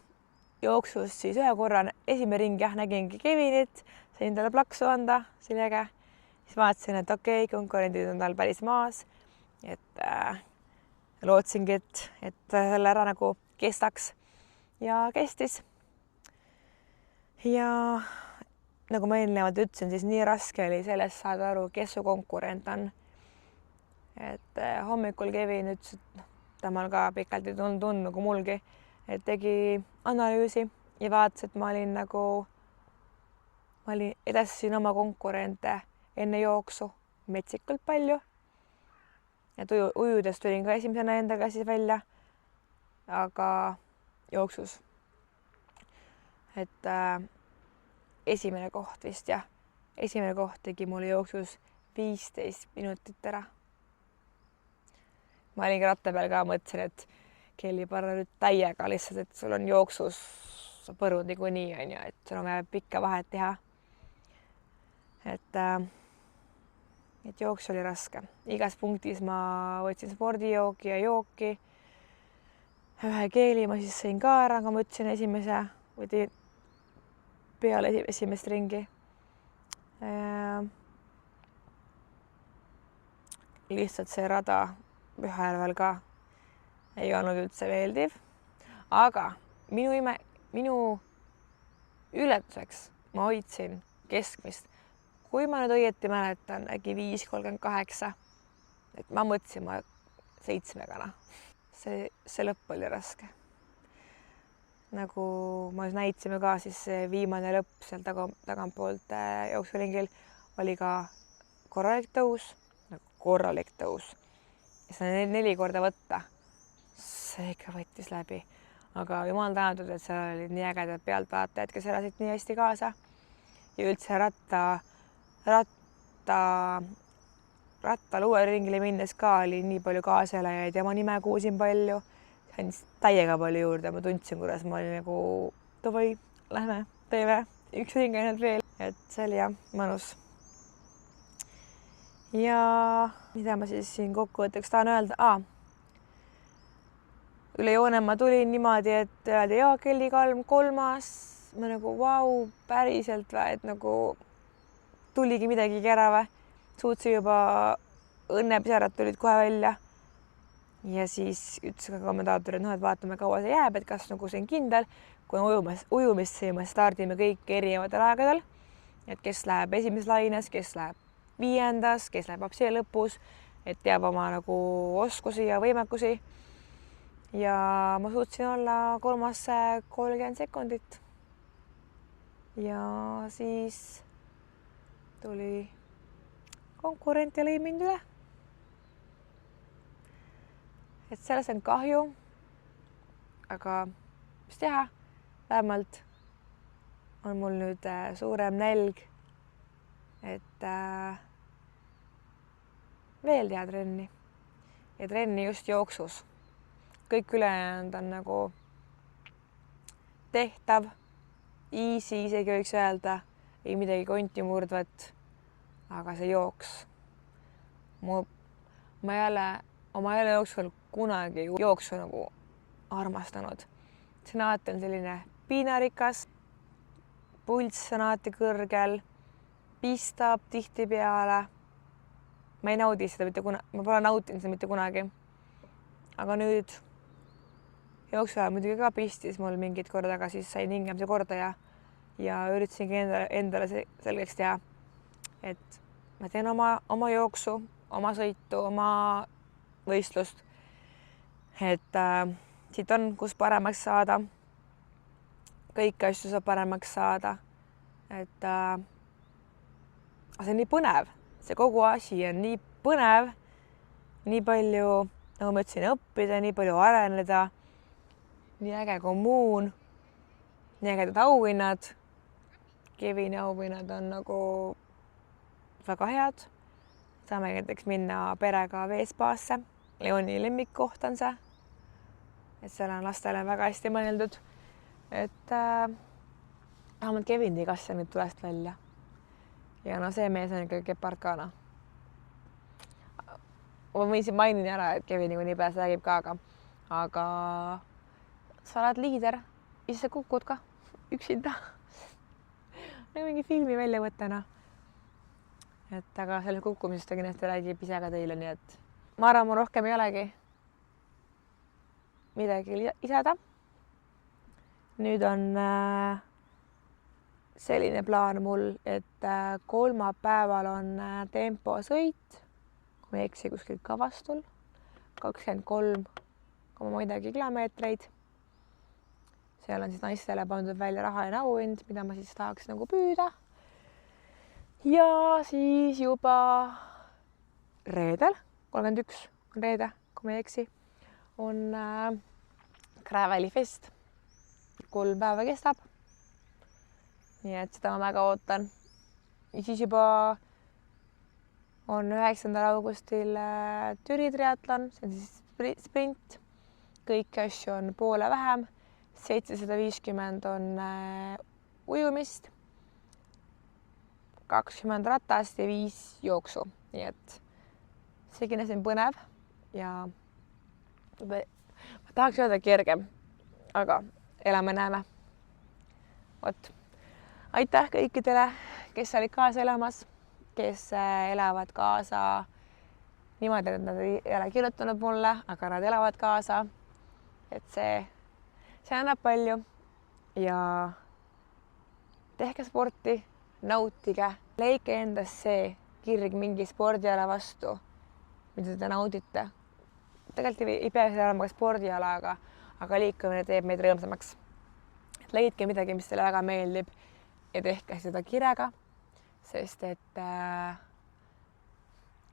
jooksus siis ühe korra esimene ring jah, nägingi Kevinit, sain talle plaksu anda, see oli äge. Siis vaatasin, et okei, konkurendid on tal päris maas, et lootsingi, et selle ära nagu kestaks ja kestis. Ja nagu ma eelnevalt ütlesin, siis nii raske oli sellest saada aru, kes su konkurent on. Et hommikul Kevin ütles, et temal ka pikalt ei tundnud nagu mulgi, et tegi analüüsi ja vaatas, et ma edastasin oma konkurente enne jooksu metsikult palju. Et ujudes tulin ka esimesena endaga siis välja, aga jooksus. Et esimene koht vist jah, esimene koht tegi mulle jooksus 15 minutit ära. Ma olin ratta peal ka, mõtlesin, et Kelly parla nüüd täiega lihtsalt, et sul on jooksus põrud niikuinii on ju, et sul on vaja pikka vahet teha. Et jooks oli raske. Igas punktis ma võtsin spordijooki ja jooki. Ühe keeli ma siis sõin ka ära, aga ma ütlesin esimese või peale esimest ringi. Lihtsalt see rada Pühajärvel ka ei olnud üldse meeldiv, aga minu ületuseks ma hoidsin keskmist. Kui ma nüüd õieti mäletan, äkki 5.38, et ma mõtlesin ma 7-gana. See lõpp oli raske. Nagu ma näitasime ka, siis see viimane lõpp seal tagantpoolt jooksuringil oli ka korralik tõus. Ja see 4 korda võtta, see ikka võttis läbi. Aga jumal tänatud, et seal olid nii ägedad pealtvaatajad, kes elasid nii hästi kaasa. Ja üldse rattal uue ringile minnes ka oli nii palju kaaselajaid ja ma nime kuulsin palju. Andis täiega palju juurde, ma tundsin, kuidas ma olin nagu davai, lähme, teeme üks ring ainult veel. Et see oli jah, mõnus. Ja mida ma siis siin kokkuvõtteks tahan öelda? Üle joone ma tulin niimoodi, et öeldi, Kelly Kalm 3. Ma nagu, vau, päriselt või, et nagu tuligi midagi ära või. Suutsin juba õnnepisarad tulid kohe välja. Ja siis ütles ka kommentaator, et vaatame, kaua see jääb, et kas nagu see on kindel. Kui ujumist me stardime kõik erinevatel aegadel, et kes läheb esimeses laines, kes läheb 5., kes läheb apsi lõpus, et teab oma nagu oskusi ja võimekusi. Ja ma suutsin olla 3. 30 sekundit. Ja siis tuli konkurent ja lõi mind üle. Et sellest on kahju, aga mis teha, vähemalt on mul nüüd suurem nälg, et veel teha trenni ja trenni just jooksus. Kõik ülejäänud on nagu tehtav, easy, isegi võiks öelda, ei midagi konti murdvat, aga see jooks. Ma ei ole oma elu jooksul kunagi jooksu nagu armastanud. See alati on selline piinarikas, pulss on alati kõrgel, pistab tihtipeale. Ma ei naudi seda mitte kunagi, ma pole nautinud seda mitte kunagi. Aga nüüd jooksu ajal muidugi ka pistis mul mingid korda, aga siis sain hingamise korda ja üritasingi endale selgeks teha, et ma teen oma jooksu, oma sõitu, oma võistlust. Et siit on, kus paremaks saada. Kõiki asju saab paremaks saada. Et see on nii põnev. See kogu asi on nii põnev, nii palju, nagu ma ütlesin, õppida, nii palju areneda, nii äge kommuun, nii ägedad auhinnad. Kevini auhinnad on nagu väga head. Saame näiteks minna perega veespaasse. Leoni lemmikkoht on see. Et seal on lastele väga hästi mõeldud. Et vähemalt Kevin ei kasva nüüd tulest välja. Ja no see mees on ikka Gepard ka. ma võin mainin ära, et Kevin niikuinii pääs räägib ka, aga sa oled liider, siis sa kukud ka üksinda. nagu mingi filmi väljavõttena. et aga selle kukkumisest ta kindlasti räägib ise ka teile, nii et ma arvan, mul rohkem ei olegi midagi lisada. nüüd on selline plaan mul, et kolmapäeval on temposõit, kui ma ei eksi, kuskil Kavastul 23 midagi kilomeetreid. seal on siis naistele pandud välja rahaline auhind, mida ma siis tahaks nagu püüda. ja siis juba reedel, 31 on reede, kui ma ei eksi, on Graveli fest. 3 päeva kestab. nii et seda ma väga ootan. ja siis juba on 9. augustil Türi triatlon, see on siis sprint. kõiki asju on poole vähem. 750 on ujumist, 20 ratast ja 5 jooksu. nii et see kindlasti on põnev ja ma tahaks öelda kergem, aga elame-näeme. vot, aitäh kõikidele, kes olid kaasa elamas, kes elavad kaasa niimoodi, et nad ei ole kirjutanud mulle, aga nad elavad kaasa. et see annab palju ja tehke sporti, nautige, leidke endas see kirg mingi spordiala vastu, mida te naudite. tegelikult ei pea see olema ka spordiala, aga liikumine teeb meid rõõmsamaks. et leidke midagi, mis teile väga meeldib ja tehke seda kirega, sest et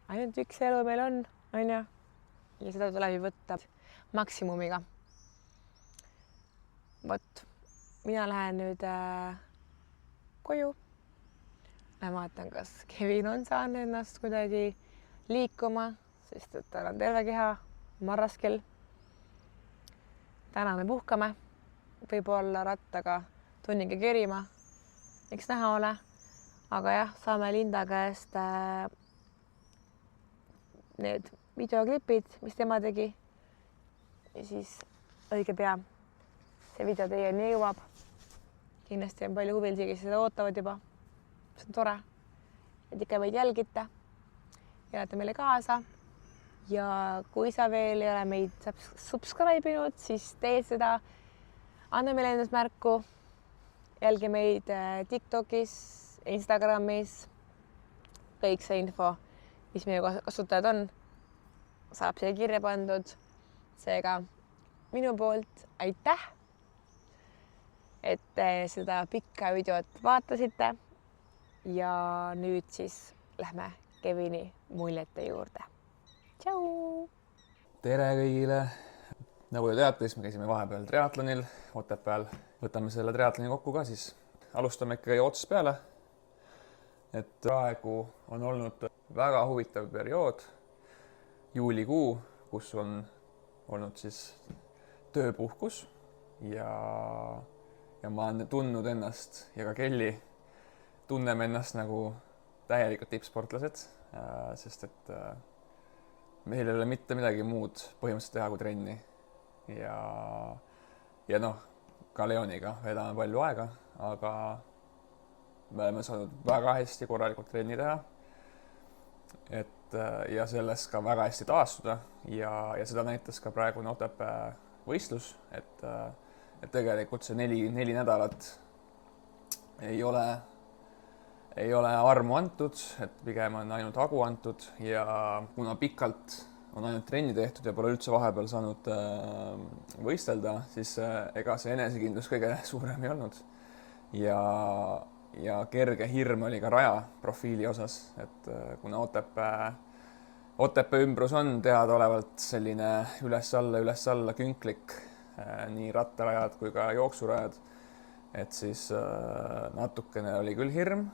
ainult üks elu meil on ju, ja seda tuleb ju võtta maksimumiga. vot, mina lähen nüüd koju. Lähen vaatan, kas Kevin on saanud ennast kuidagi liikuma, sest et tal on terve keha marraskel. täna me puhkame, võib-olla rattaga tunniga kerima, eks näha ole. aga jah, saame Linda käest need videoklipid, mis tema tegi. ja siis õige pea see video teieni jõuab. kindlasti on palju huvilisi, kes seda ootavad juba. see on tore, et ikka meid jälgite ja olete meile kaasa. ja kui sa veel ei ole meid subscribe inud, siis tee seda. anna meile endast märku. jälgi meid TikTokis, Instagramis. kõik see info, mis meie kasutajad on, saab siia kirja pandud. seega minu poolt aitäh, et seda pikka videot vaatasite. ja nüüd siis lähme Kevini muljete juurde. Tšau! tere kõigile! nagu te teate, siis me käisime vahepeal triatlonil Otepääl. võtame selle triatloni kokku ka siis. alustame ikkagi otsast peale. et praegu on olnud väga huvitav periood. juulikuu, kus on olnud siis tööpuhkus ja ma olen tundnud ennast ja ka Kelly tunneme ennast nagu täielikult tippsportlased, sest et meil ei ole mitte midagi muud põhimõtteliselt teha kui trenni. ja noh, ka Leoniga vedame palju aega, aga me oleme saanud väga hästi korralikult trenni teha. ja sellest ka väga hästi taastuda ja seda näitas ka praegune Otepää võistlus, et tegelikult see neli nädalat ei ole armu antud, et pigem on ainult hagu antud ja kuna pikalt on ainult trenni tehtud ja pole üldse vahepeal saanud võistelda, siis ega see enesekindlus kõige suurem ei olnud. ja kerge hirm oli ka raja profiili osas, et kuna Otepää ümbrus on teadaolevalt selline üles-alla künklik, nii rattarajad kui ka jooksurajad, et siis natukene oli küll hirm,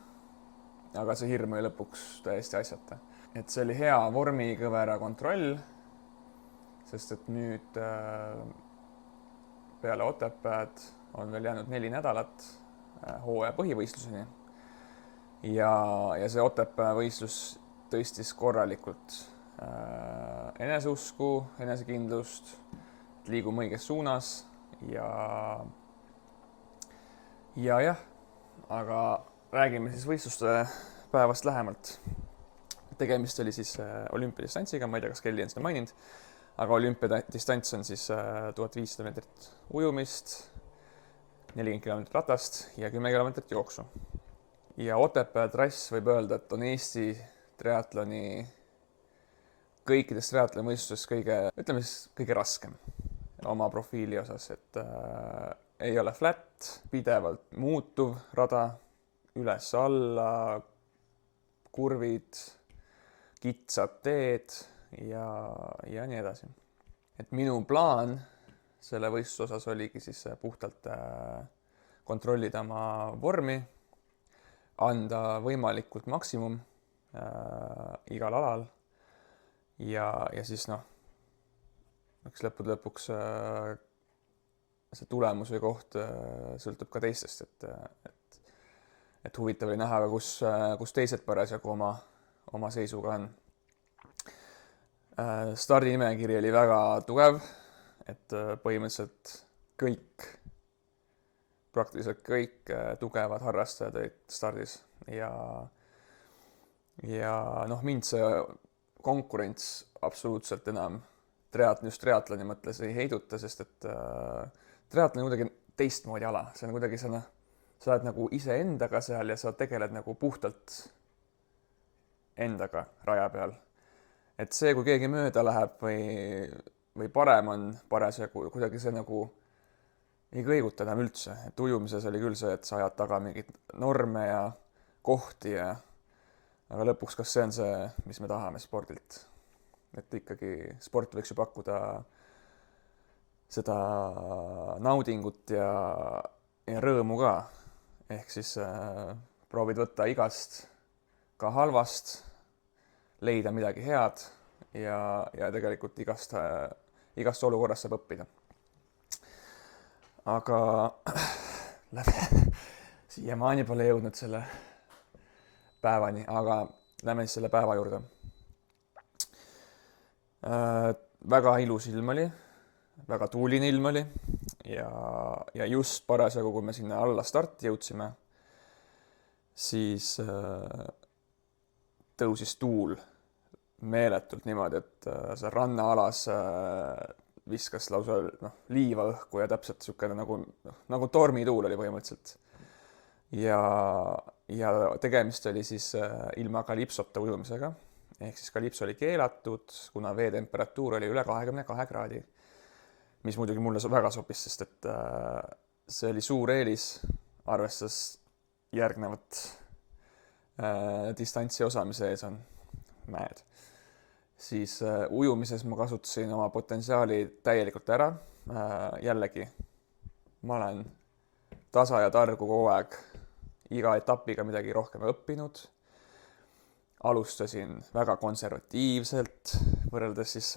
aga see hirm oli lõpuks täiesti asjata. et see oli hea vormikõvera kontroll, sest et nüüd peale Otepääd on veel jäänud 4 nädalat hooaja põhivõistluseni. ja see Otepää võistlus tõstis korralikult eneseusku, enesekindlust, et liigume õiges suunas ja jah, aga räägime siis võistluste päevast lähemalt. Tegemist oli siis olümpiadistantsiga, ma ei tea, kas Kelly on seda maininud, aga olümpiadistants on siis 1500 meetrit ujumist, 40 kilomeetrit ratast ja 10 kilomeetrit jooksu. Ja Otepää trass võib öelda, et on Eesti triatloni, kõikidest triatloni võistlusest kõige raskem oma profiili osas, et ei ole flat, pidevalt muutuv rada, üles-alla, kurvid, kitsad teed ja nii edasi. Et minu plaan selle võistluse osas oligi siis puhtalt kontrollida oma vormi, anda võimalikult maksimum igal alal ja siis eks lõppude lõpuks see tulemus või koht sõltub ka teistest, et huvitav oli näha, kus teised parasjagu oma seisuga on. Stardinimekiri oli väga tugev, et põhimõtteliselt praktiliselt kõik tugevad harrastajad olid stardis ja mind see konkurents absoluutselt enam triatloni mõttes ei heiduta, sest et triatlon on kuidagi teistmoodi ala, see on kuidagi sa oled nagu iseendaga seal ja sa tegeled nagu puhtalt endaga raja peal. Et see, kui keegi mööda läheb või parem on parasjagu, kuidagi see nagu ei kõiguta enam üldse. Et ujumises oli küll see, et sa ajad taga mingid norme ja kohti aga lõpuks, kas see on see, mis me tahame spordilt? Et ikkagi sport võiks ju pakkuda seda naudingut ja rõõmu ka. Ehk siis proovid võtta igast, ka halvast, leida midagi head ja tegelikult igast olukorrast saab õppida. Aga siiamaani pole jõudnud selle päevani, aga lähme siis selle päeva juurde. Väga ilus ilm oli, väga tuuline ilm oli ja just parasjagu, kui me sinna alla starti jõudsime, siis tõusis tuul meeletult niimoodi, et see rannaalas viskas lausa liiva õhku ja täpselt niisugune nagu tormituul oli põhimõtteliselt. Ja tegemist oli siis ilma kalipsota ujumisega. Ehk siis kalips oli keelatud, kuna veetemperatuur oli üle 22 kraadi, mis muidugi mulle väga sobis, sest et see oli suur eelis, arvestades järgnevat distantsi osa, mis ees on mäed. Siis ujumises ma kasutasin oma potentsiaali täielikult ära. Jällegi, ma olen tasa ja targu kogu aeg iga etapiga midagi rohkem õppinud. Alustasin väga konservatiivselt, võrreldes siis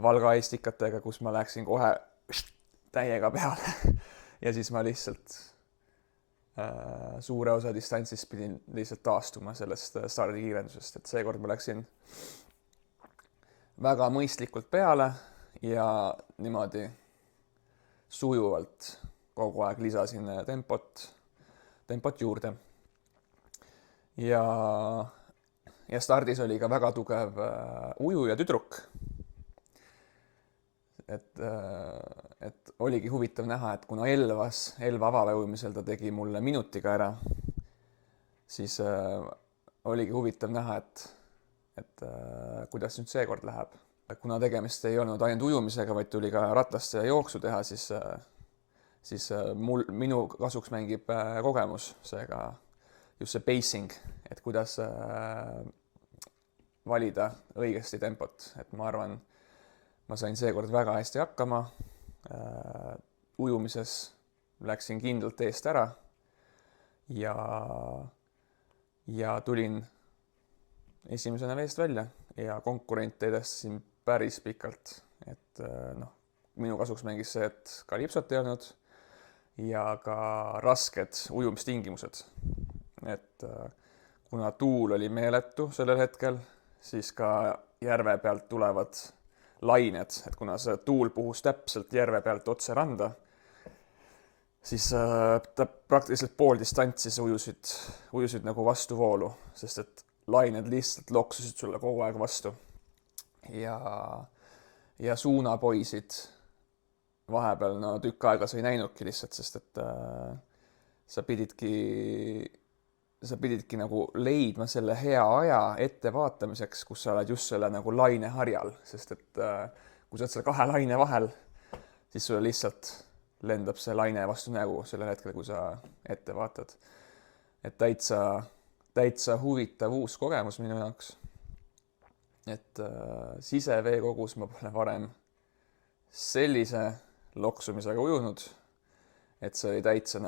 Valga eestikatega, kus ma läksin kohe täiega peale. Ja siis ma lihtsalt suure osa distantsist pidin lihtsalt taastuma sellest stardikiirendusest. Et seekord ma läksin väga mõistlikult peale ja niimoodi sujuvalt kogu aeg lisasin tempot juurde. Ja stardis oli ka väga tugev ujuja tüdruk. Et oligi huvitav näha, et kuna Elva avaväujumisel ta tegi mulle minutiga ära, siis oligi huvitav näha, et kuidas nüüd seekord läheb. Kuna tegemist ei olnud ainult ujumisega, vaid tuli ka ratast ja jooksu teha, siis minu kasuks mängib kogemus, seega just see pacing, et kuidas valida õigesti tempot. Et ma arvan, ma sain seekord väga hästi hakkama. Ujumises läksin kindlalt eest ära ja tulin esimesena veest välja ja konkurente edastasin päris pikalt. Et minu kasuks mängis see, et kalipsot ei olnud ja ka rasked ujumistingimused. Et kuna tuul oli meeletu sellel hetkel, siis ka järve pealt tulevad lained, et kuna see tuul puhus täpselt järve pealt otse randa, siis ta praktiliselt pool distantsi ujusid nagu vastuvoolu, sest et lained lihtsalt loksusid sulle kogu aeg vastu. Ja suunapoisid vahepeal tükk aega sa ei näinudki lihtsalt, sest et sa pididki nagu leidma selle hea aja ettevaatamiseks, kus sa oled just selle nagu laineharjal, sest et kui sa oled selle kahe laine vahel, siis sulle lihtsalt lendab see laine vastu nägu sellel hetkel, kui sa ette vaatad. Et täitsa huvitav uus kogemus minu jaoks. Et siseveekogus ma pole varem sellise loksumisega ujunud, et see oli täiesti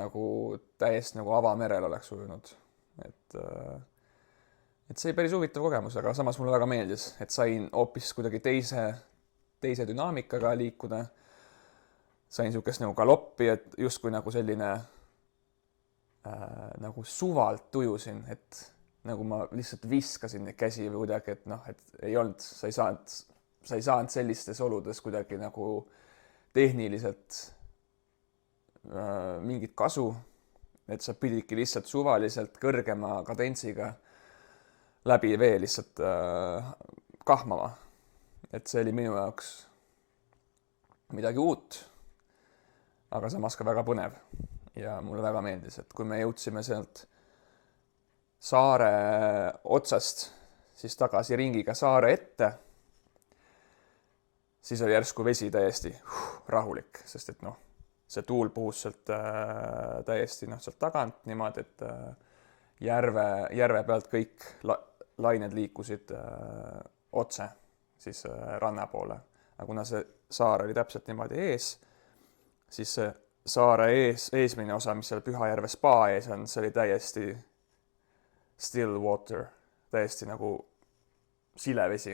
nagu avamerel oleks ujunud. Et see oli päris huvitav kogemus, aga samas mulle väga meeldis, et sain hoopis kuidagi teise dünaamikaga liikuda. Sain niisugust nagu galoppi, et justkui nagu selline nagu suvalt ujusin, et nagu ma lihtsalt viskasin neid käsi või kuidagi, et et ei olnud, sa ei saanud sellistes oludes kuidagi nagu tehniliselt mingit kasu, et sa pididki lihtsalt suvaliselt kõrgema kadentsiga läbi vee lihtsalt kahmama. Et see oli minu jaoks midagi uut, aga samas ka väga põnev ja mulle väga meeldis, et kui me jõudsime sealt saare otsast siis tagasi ringiga saare ette, siis oli järsku vesi täiesti rahulik, sest et see tuul puhus sealt täiesti sealt tagant niimoodi, et järve pealt kõik lained liikusid otse siis ranna poole. Aga kuna see saar oli täpselt niimoodi ees, siis see saare eesmine osa, mis seal Pühajärve spa ees on, see oli täiesti still water, täiesti nagu silevesi.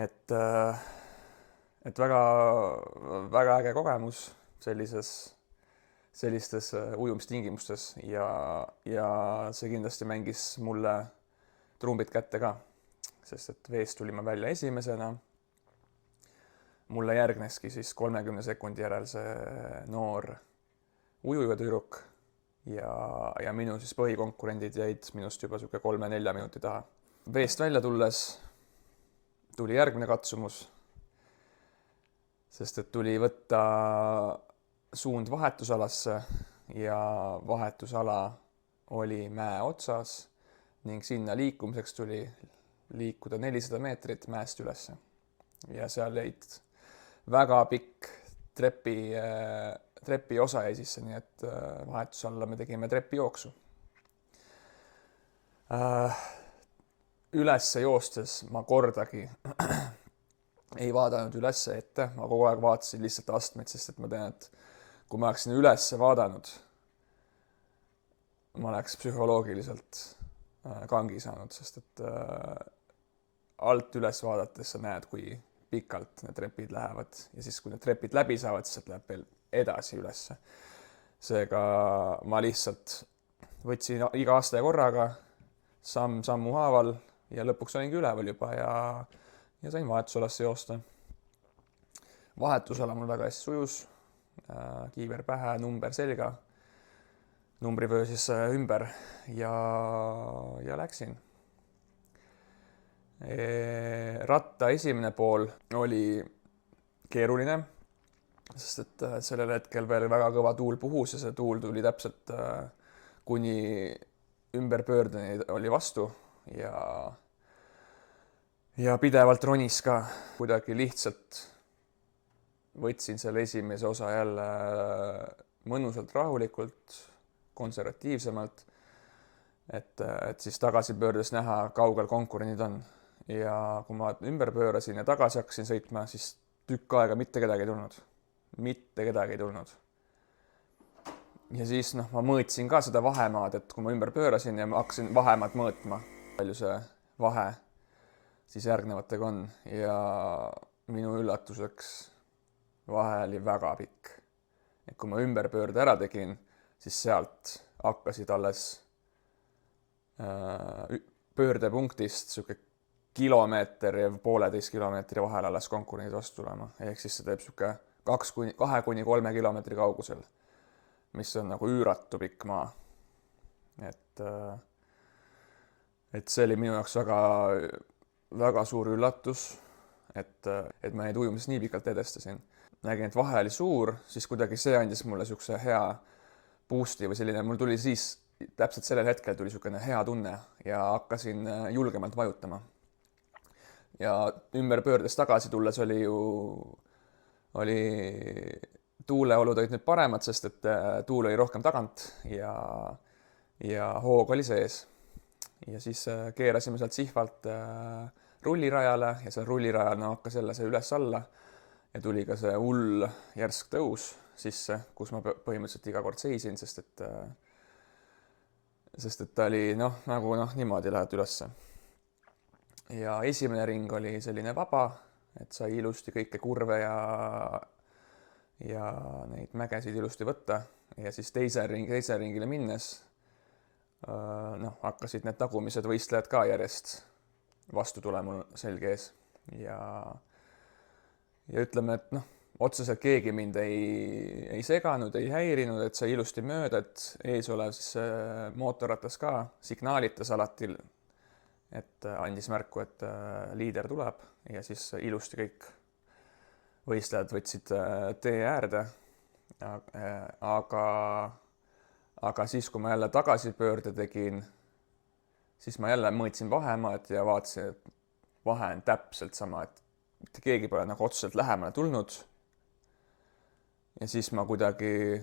Et väga, väga äge kogemus sellistes ujumistingimustes ja see kindlasti mängis mulle trumbid kätte ka, sest et veest tulime välja esimesena. Mulle järgneski siis 30 sekundi järel see noor ujuja tüdruk ja minu siis põhikonkurendid jäid minust juba 3-4 minuti taha. Veest välja tulles tuli järgmine katsumus, sest et tuli võtta suund vahetusalasse ja vahetusala oli mäe otsas ning sinna liikumiseks tuli liikuda 400 meetrit mäest ülesse. Ja seal jäid väga pikk trepi osa jäi sisse, nii et vahetuse alla me tegime trepijooksu. Ülesse joostes ma kordagi ei vaadanud ülesse ette, ma kogu aeg vaatasin lihtsalt astmeid, sest et ma tean, et kui ma oleksin ülesse vaadanud, ma oleks psühholoogiliselt kangi saanud, sest et alt üles vaadates sa näed, kui pikalt need trepid lähevad ja siis, kui need trepid läbi saavad, siis läheb veel edasi ülesse. Seega ma lihtsalt võtsin iga aasta korraga sammu haaval ja lõpuks olingi üleval juba ja sain vahetusalasse joosta. Vahetusala mul väga hästi sujus, kiiver pähe, number selga, numbrivöö siis ümber ja läksin. Ratta esimene pool oli keeruline, sest et sellel hetkel veel väga kõva tuul puhus ja see tuul tuli täpselt kuni ümberpöördeni oli vastu ja pidevalt ronis ka. Kuidagi lihtsalt võtsin selle esimese osa jälle mõnusalt rahulikult, konservatiivsemalt, et siis tagasi pöördes näha, kaugel konkurendid on. Ja kui ma ümber pöörasin ja tagasi hakkasin sõitma, siis tükk aega mitte kedagi ei tulnud. Ja siis ma mõõtsin ka seda vahemaad, et kui ma ümber pöörasin ja ma hakkasin vahemaad mõõtma, palju see vahe siis järgnevatega on ja minu üllatuseks vahe oli väga pikk. Et kui ma ümberpöörde ära tegin, siis sealt hakkasid alles pöördepunktist kilomeeter ja 1,5 kilomeetri vahel alles konkurendid vastu tulema. Ehk siis see teeb siuke 2-3 kilomeetri kaugusel, mis on nagu üüratu pikk maa. Et see oli minu jaoks väga suur üllatus, et ma neid ujumises nii pikalt edestasin. Nägin, et vahe oli suur, siis kuidagi see andis mulle siukse hea boost'i või selline, mul tuli siis täpselt sellel hetkel tuli siukene hea tunne ja hakkasin julgemalt vajutama. Ja ümberpöördes tagasi tulles oli tuuleolud olid nüüd paremad, sest et tuul oli rohkem tagant ja hoog oli sees. Ja siis keerasime sealt Sihvalt rullirajale ja seal rullirajal hakkas jälle see üles-alla ja tuli ka see hull järsk tõus sisse, kus ma põhimõtteliselt iga kord seisin, sest et ta oli nagu niimoodi lähed ülesse. Ja esimene ring oli selline vaba, et sai ilusti kõike kurve ja neid mägesid ilusti võtta. Ja siis teise ringile minnes hakkasid need tagumised võistlejad ka järjest vastu tule mul selge ees. Ja ütleme, et otseselt keegi mind ei seganud, ei häirinud, et sai ilusti mööda, et ees olev siis mootorratas ka signaalitas alati, et andis märku, et liider tuleb ja siis ilusti kõik võistlejad võtsid tee äärde. Aga siis, kui ma jälle tagasipöörde tegin, siis ma jälle mõõtsin vahemaad ja vaatasin, et vahe on täpselt sama, et mitte keegi pole nagu otseselt lähemale tulnud. Ja siis ma kuidagi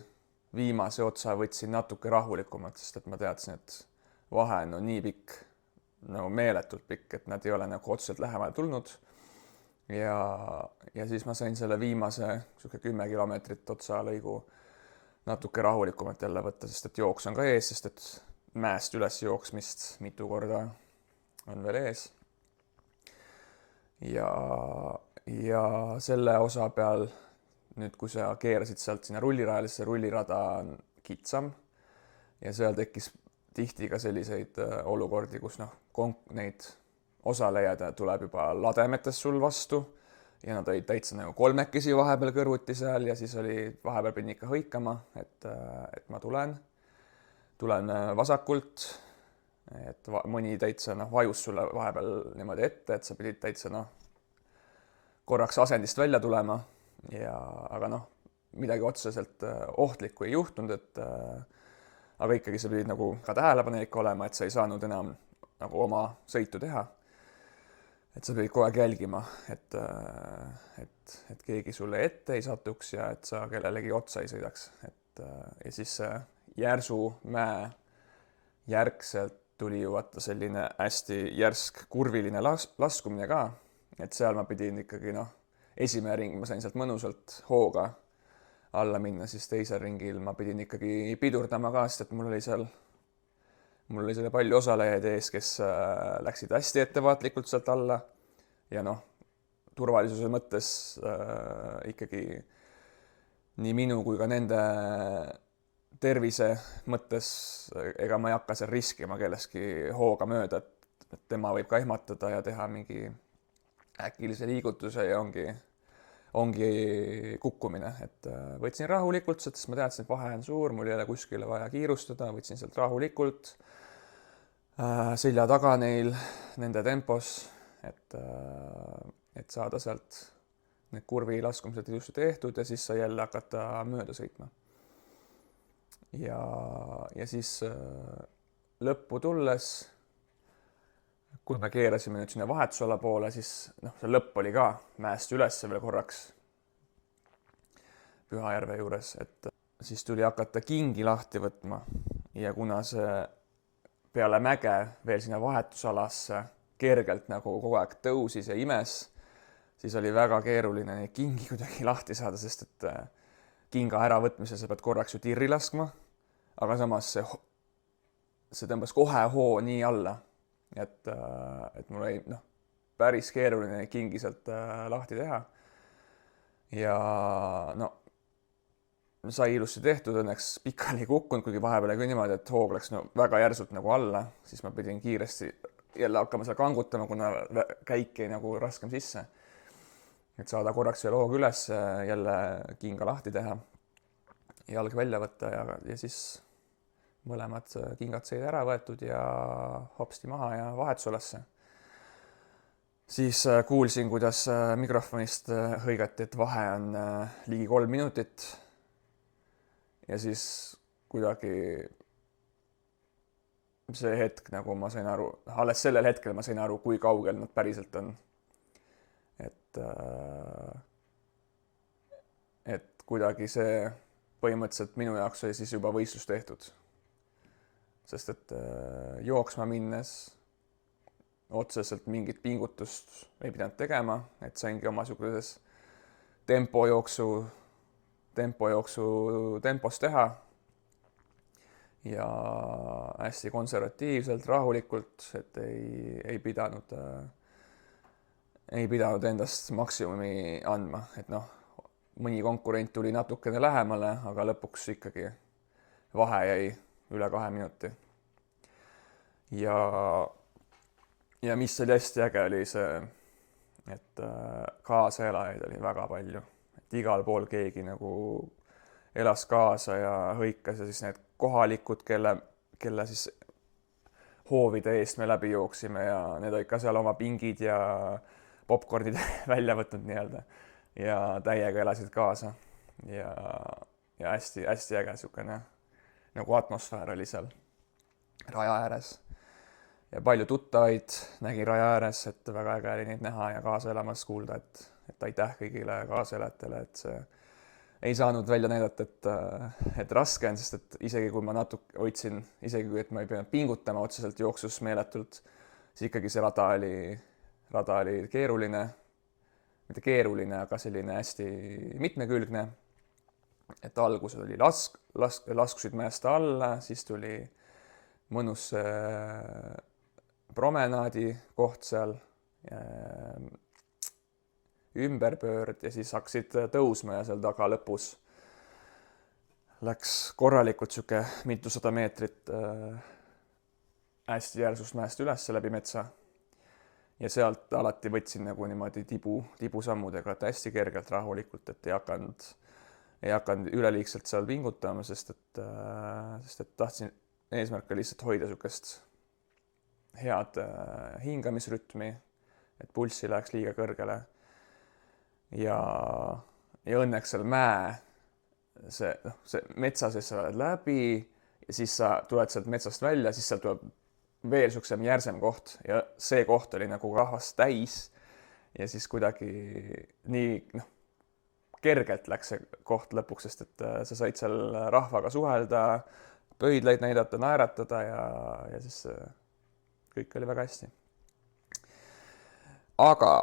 viimase otsa võtsin natuke rahulikumalt, sest et ma teadsin, et vahe on nii pikk, nagu meeletult pikk, et nad ei ole nagu otseselt lähemale tulnud. Ja siis ma sain selle viimase 10 kilomeetrit otsa lõigu natuke rahulikumalt jälle võtta, sest et jooks on ka ees, sest et mäest üles jooksmist mitu korda on veel ees. Ja selle osa peal nüüd, kui sa keerasid sealt sinna rullirajale, see rullirada on kitsam ja seal tekkis tihti ka selliseid olukordi, kus neid osalejad tuleb juba lademetes sul vastu ja nad olid täitsa nagu kolmekesi vahepeal kõrvuti seal ja siis oli vahepeal pidin ikka hõikama, et ma tulen vasakult, et mõni täitsa vajus sulle vahepeal niimoodi ette, et sa pidid täitsa korraks asendist välja tulema. Aga midagi otseselt ohtlikku ei juhtunud, aga ikkagi sa pidid nagu ka tähelepanelik olema, et sa ei saanud enam nagu oma sõitu teha. Et sa pidid kogu aeg jälgima, et keegi sulle ette ei satuks ja et sa kellelegi otsa ei sõidaks. Ja siis järsu mäe järgselt tuli ju vaata selline hästi järsk kurviline laskumine ka, et seal ma pidin ikkagi esimene ring ma sain sealt mõnusalt hooga alla minna, siis teisel ringil ma pidin ikkagi pidurdama ka, sest et mul oli seal palju osalejaid ees, kes läksid hästi ettevaatlikult sealt alla ja turvalisuse mõttes ikkagi nii minu kui ka nende tervise mõttes ega ma ei hakka seal riskima kellestki hooga mööda, et tema võib ka ehmatada ja teha mingi äkilise liigutuse ja ongi kukkumine, et võtsin rahulikult, sest ma teadsin, et vahe on suur, mul ei ole kuskile vaja kiirustada, võtsin sealt rahulikult selja taga neil nende tempos, et saada sealt need kurvi laskumised ilusti tehtud ja siis sai jälle hakata mööda sõitma. Ja siis lõppu tulles, kui me keerasime nüüd sinna vahetusala poole, siis see lõpp oli ka mäest üles veel korraks Pühajärve juures, et siis tuli hakata kingi lahti võtma ja kuna see peale mäge veel sinna vahetusalasse kergelt nagu kogu aeg tõusis ja imes, siis oli väga keeruline neid kingi kuidagi lahti saada, sest et kinga äravõtmisel sa pead korraks ju tirri laskma, aga samas see tõmbas kohe hoo nii alla, et mul oli päris keeruline kingi sealt lahti teha. Ja sai ilusti tehtud, õnneks pikali kukkunud, kuigi vahepeal oli niimoodi, et hoog läks väga järsult nagu alla, siis ma pidin kiiresti jälle hakkama seal kangutama, kuna käik jäi nagu raskem sisse. Et saada korraks veel hoog üles, jälle kinga lahti teha, jalg välja võtta ja siis mõlemad kingad said ära võetud ja hopsti maha ja vahetusolasse. Siis kuulsin, kuidas mikrofonist hõigati, et vahe on ligi 3 minutit. Ja siis kuidagi see hetk, nagu ma sain aru, alles sellel hetkel ma sain aru, kui kaugel nad päriselt on. Et kuidagi see põhimõtteliselt minu jaoks oli siis juba võistlus tehtud. Sest et jooksma minnes otseselt mingit pingutust ei pidanud tegema, et saingi oma suguses tempojooksu tempos teha ja hästi konservatiivselt, rahulikult, et ei pidanud endast maksimumi andma, et noh, mõni konkurent tuli natukene lähemale, aga lõpuks ikkagi vahe jäi üle 2 minuti. Ja mis oli hästi äge, oli see, et kaasaelajaid oli väga palju. Et igal pool keegi nagu elas kaasa ja hõikas ja siis need kohalikud, kelle siis hoovide eest me läbi jooksime ja need olid ka seal oma pingid ja popcornid välja võtnud nii-öelda ja täiega elasid kaasa ja hästi äge niisugune nagu atmosfäär oli seal raja ääres ja palju tuttavaid nägi raja ääres, et väga äge oli neid näha ja kaasa elamas kuulda, et aitäh kõigile kaasaelajatele, et see ei saanud välja näidata, et raske on, sest et isegi kui ma natuke hoidsin, isegi kui et ma ei pidanud pingutama otseselt jooksus meeletult, siis ikkagi see rada oli keeruline, mitte keeruline, aga selline hästi mitmekülgne, et alguses oli laskusid mäest alla, siis tuli mõnus promenaadi koht seal, ümberpöörd ja siis hakkasid tõusma ja seal taga lõpus läks korralikult siuke mitusada meetrit hästi järsust mäest üles läbi metsa. Ja sealt alati võtsin nagu niimoodi tibusammudega, et hästi kergelt, rahulikult, et ei hakanud üleliigselt seal pingutama, sest et tahtsin, eesmärk oli lihtsalt hoida siukest head hingamisrütmi, et pulssi läheks liiga kõrgele. Ja õnneks seal see metsa sees sa oled läbi ja siis sa tuled sealt metsast välja, siis seal tuleb veel siuksem järsem koht ja see koht oli nagu rahvast täis ja siis kuidagi nii kergelt läks see koht lõpuks, sest et sa said seal rahvaga suhelda, pöidlaid näidata, naeratada ja siis kõik oli väga hästi. Aga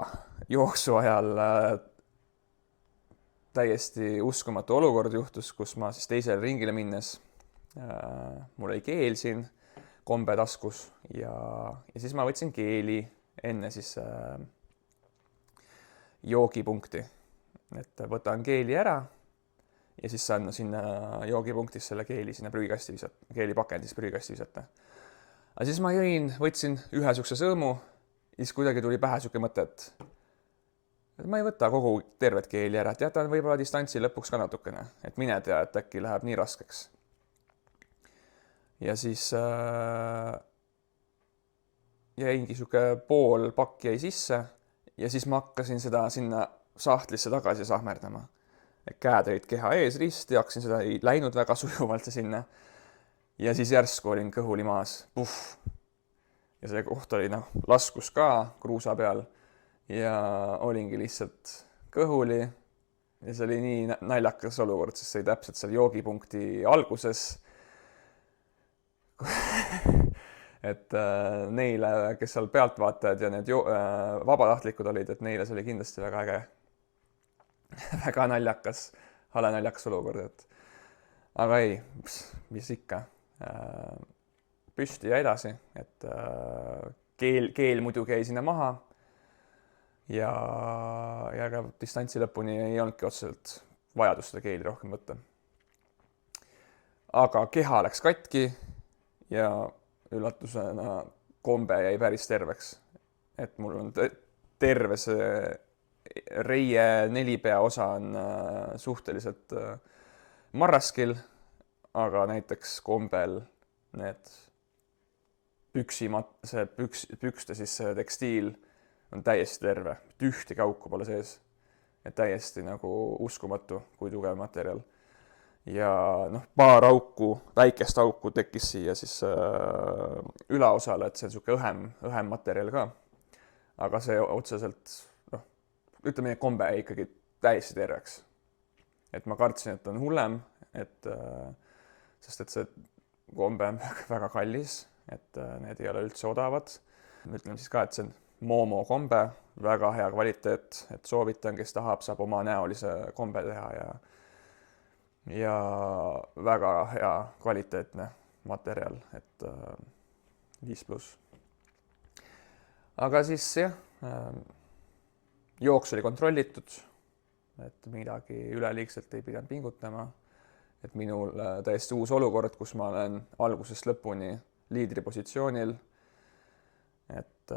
jooksu ajal täiesti uskumatu olukord juhtus, kus ma siis teisele ringile minnes, mul oli keel siin kombe taskus ja siis ma võtsin keeli enne siis joogipunkti, et võtan keeli ära ja siis saan sinna joogipunktis selle keeli sinna prügikasti visata, keelipakendis prügikasti visata. Aga siis ma jõin, võtsin ühe siukse sõõmu ja siis kuidagi tuli pähe siuke mõte, et ma ei võta kogu tervet keeli ära, et jätan võib-olla distantsi lõpuks ka natukene, et mine tea, et äkki läheb nii raskeks. Ja siis jäingi siuke pool pakk jäi sisse ja siis ma hakkasin seda sinna sahtlisse tagasi sahmerdama. Et käed olid keha ees risti, hakkasin seda, ei läinud väga sujuvalt sinna. Ja siis järsku olin kõhuli maas, puff. Ja see koht oli laskus ka kruusa peal ja olingi lihtsalt kõhuli ja see oli nii naljakas olukord, sest see oli täpselt seal joogipunkti alguses. Et neile, kes seal pealtvaatajad ja need vabatahtlikud olid, et neile see oli kindlasti väga äge, väga naljakas, hale naljakas olukord, et aga ei, mis ikka, püsti ja edasi, et keel muidugi jäi sinna maha ja distantsi lõpuni ei olnudki otseselt vajadust seda keeli rohkem võtta. Aga keha läks katki ja üllatusena kombe jäi päris terveks. Et mul on terve see reie 4 pea osa on suhteliselt marraskil, aga näiteks kombel need pükste siis see tekstiil on täiesti terve, ühtegi auku pole sees. Et täiesti nagu uskumatu, kui tugev materjal. Ja paar auku, väikest auku tekkis siia siis ülaosale, et see on siuke õhem materjal ka. Aga see otseselt, ütleme, kombe jäi ikkagi täiesti terveks. Et ma kartsin, et on hullem, sest et see kombe on väga kallis, et need ei ole üldse odavad. Ütleme siis ka, et see on Momo kombe, väga hea kvaliteet, et soovitan, kes tahab, saab oma näolise kombe teha ja väga hea kvaliteetne materjal, et 5+. Aga siis jah, jooks oli kontrollitud, et midagi üleliigselt ei pidanud pingutama, et minul täiesti uus olukord, kus ma olen algusest lõpuni liidripositsioonil, et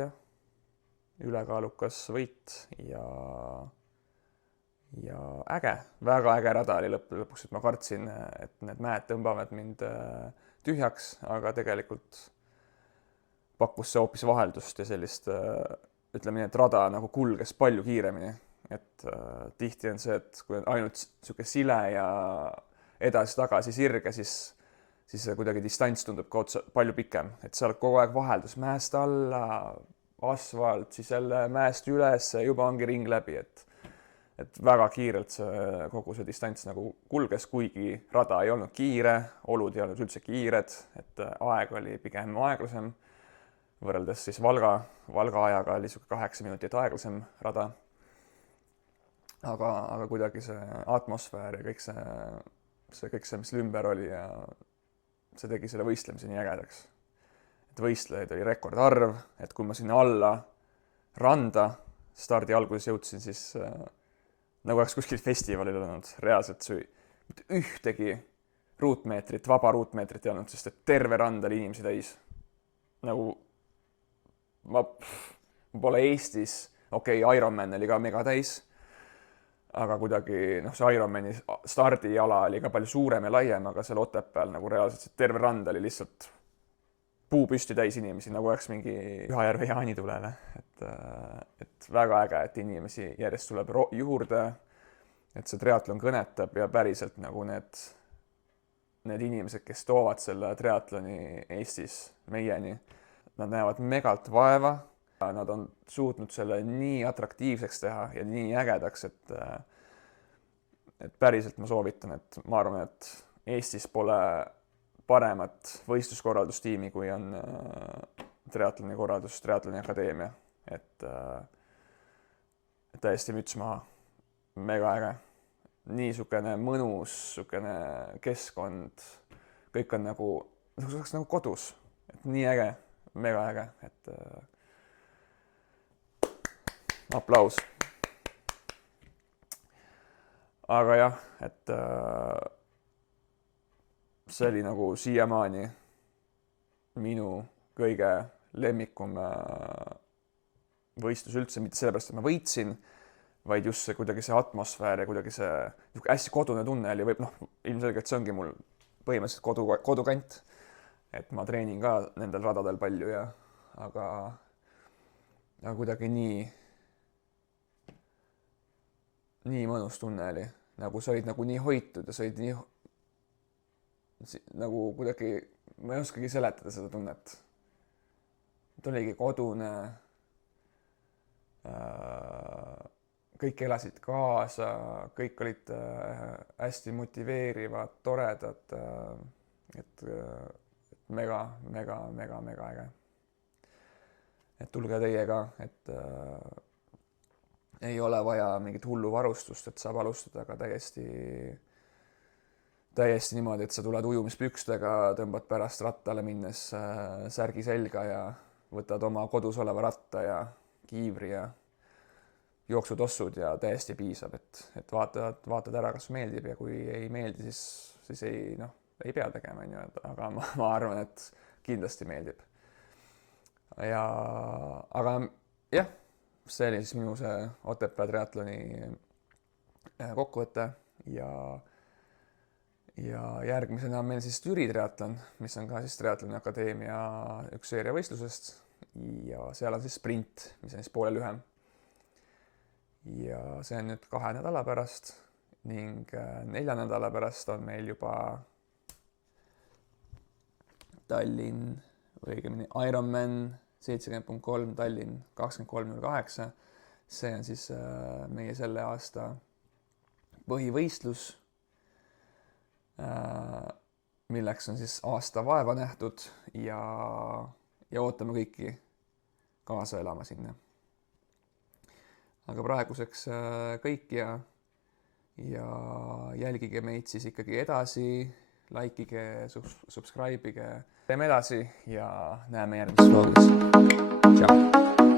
jah, ülekaalukas võit ja äge, väga äge rada oli lõpuks, et ma kartsin, et need mäed tõmbavad mind tühjaks, aga tegelikult pakkus see hoopis vaheldust ja sellist, ütleme nii, et rada nagu kulges palju kiiremini. Et tihti on see, et kui on ainult siuke sile ja edasi-tagasi sirge, siis see kuidagi distants tundub ka palju pikem. Et seal kogu aeg vaheldus mäest alla, asfalt, siis jälle mäest üles, juba ongi ring läbi. Et väga kiirelt kogu see distants nagu kulges, kuigi rada ei olnud kiire, olud ei olnud üldse kiired, et aeg oli pigem aeglasem. Võrreldes siis Valga ajaga oli 8 minutit aeglasem rada. Aga kuidagi see atmosfäär ja kõik see, mis ümber oli ja see tegi selle võistlemise nii ägedaks. Et võistlejaid oli rekordarv, et kui ma sinna alla randa stardi alguses jõudsin, siis nagu oleks kuskil festivalil olnud. Reaalselt mitte ühtegi ruutmeetrit, vaba ruutmeetrit ei olnud, sest et terve rand oli inimesi täis. Nagu ma pole Eestis, Ironman oli ka mega täis, aga kuidagi see Ironmani stardiala oli ka palju suurem ja laiem, aga seal Otepääl nagu reaalselt terve rand oli lihtsalt puupüsti täis inimesi, nagu oleks mingi Pühajärve jaanitulele. Et väga äge, et inimesi järjest tuleb juurde, et see triatlon kõnetab ja päriselt nagu need inimesed, kes toovad selle triatloni Eestis meieni, nad näevad megalt vaeva. Nad on suutnud selle nii atraktiivseks teha ja nii ägedaks, et päriselt ma soovitan, et ma arvan, et Eestis pole paremat võistluskorraldustiimi, kui on triatloni korraldus, triatloni akadeemia. Et täiesti müts maha. Mega äge. Niisugune mõnus, niisugune keskkond. Kõik on nagu kodus. Et nii äge, mega äge, et aplaus. Aga jah, et see oli nagu siiamaani minu kõige lemmikum võistlus üldse, mitte sellepärast, et ma võitsin, vaid just see kuidagi see atmosfäär ja kuidagi see hästi kodune tunne oli, ilmselgelt see ongi mul põhimõtteliselt kodukant, et ma treenin ka nendel radadel palju aga kuidagi nii mõnus tunne oli, nagu sa olid nagu nii hoitud ja sa olid nii nagu kuidagi, ma ei oskagi seletada seda tunnet. Ta oligi kodune, kõik elasid kaasa, kõik olid hästi motiveerivad, toredad, et mega äge. Et tulge teiega, et ei ole vaja mingit hullu varustust, et saab alustada ka täiesti niimoodi, et sa tuled ujumispükstega, tõmbad pärast rattale minnes särgi selga ja võtad oma kodus oleva ratta ja kiivri ja jooksutossud ja täiesti piisab, et vaatad ära, kas meeldib ja kui ei meeldi, siis ei pea tegema, aga ma arvan, et kindlasti meeldib. Aga jah, see oli siis minu see Otepää triatloni kokkuvõte ja järgmisena on meil siis Türi triatlon, mis on ka siis Triatloni Akadeemia üks seeria võistlusest ja seal on siis sprint, mis on siis poole lühem. Ja see on nüüd 2 nädala pärast ning 4 nädala pärast on meil juba Tallinn või õigemini Ironman 70.3 Tallinn 23.08. See on siis meie selle aasta põhivõistlus, milleks on siis aasta vaeva nähtud ja ootame kõiki kaasa elama sinna. Aga praeguseks kõik ja jälgige meid siis ikkagi edasi, likeige, subscribe'ige. Teeme edasi ja näeme järgmises vlogis. Ciao!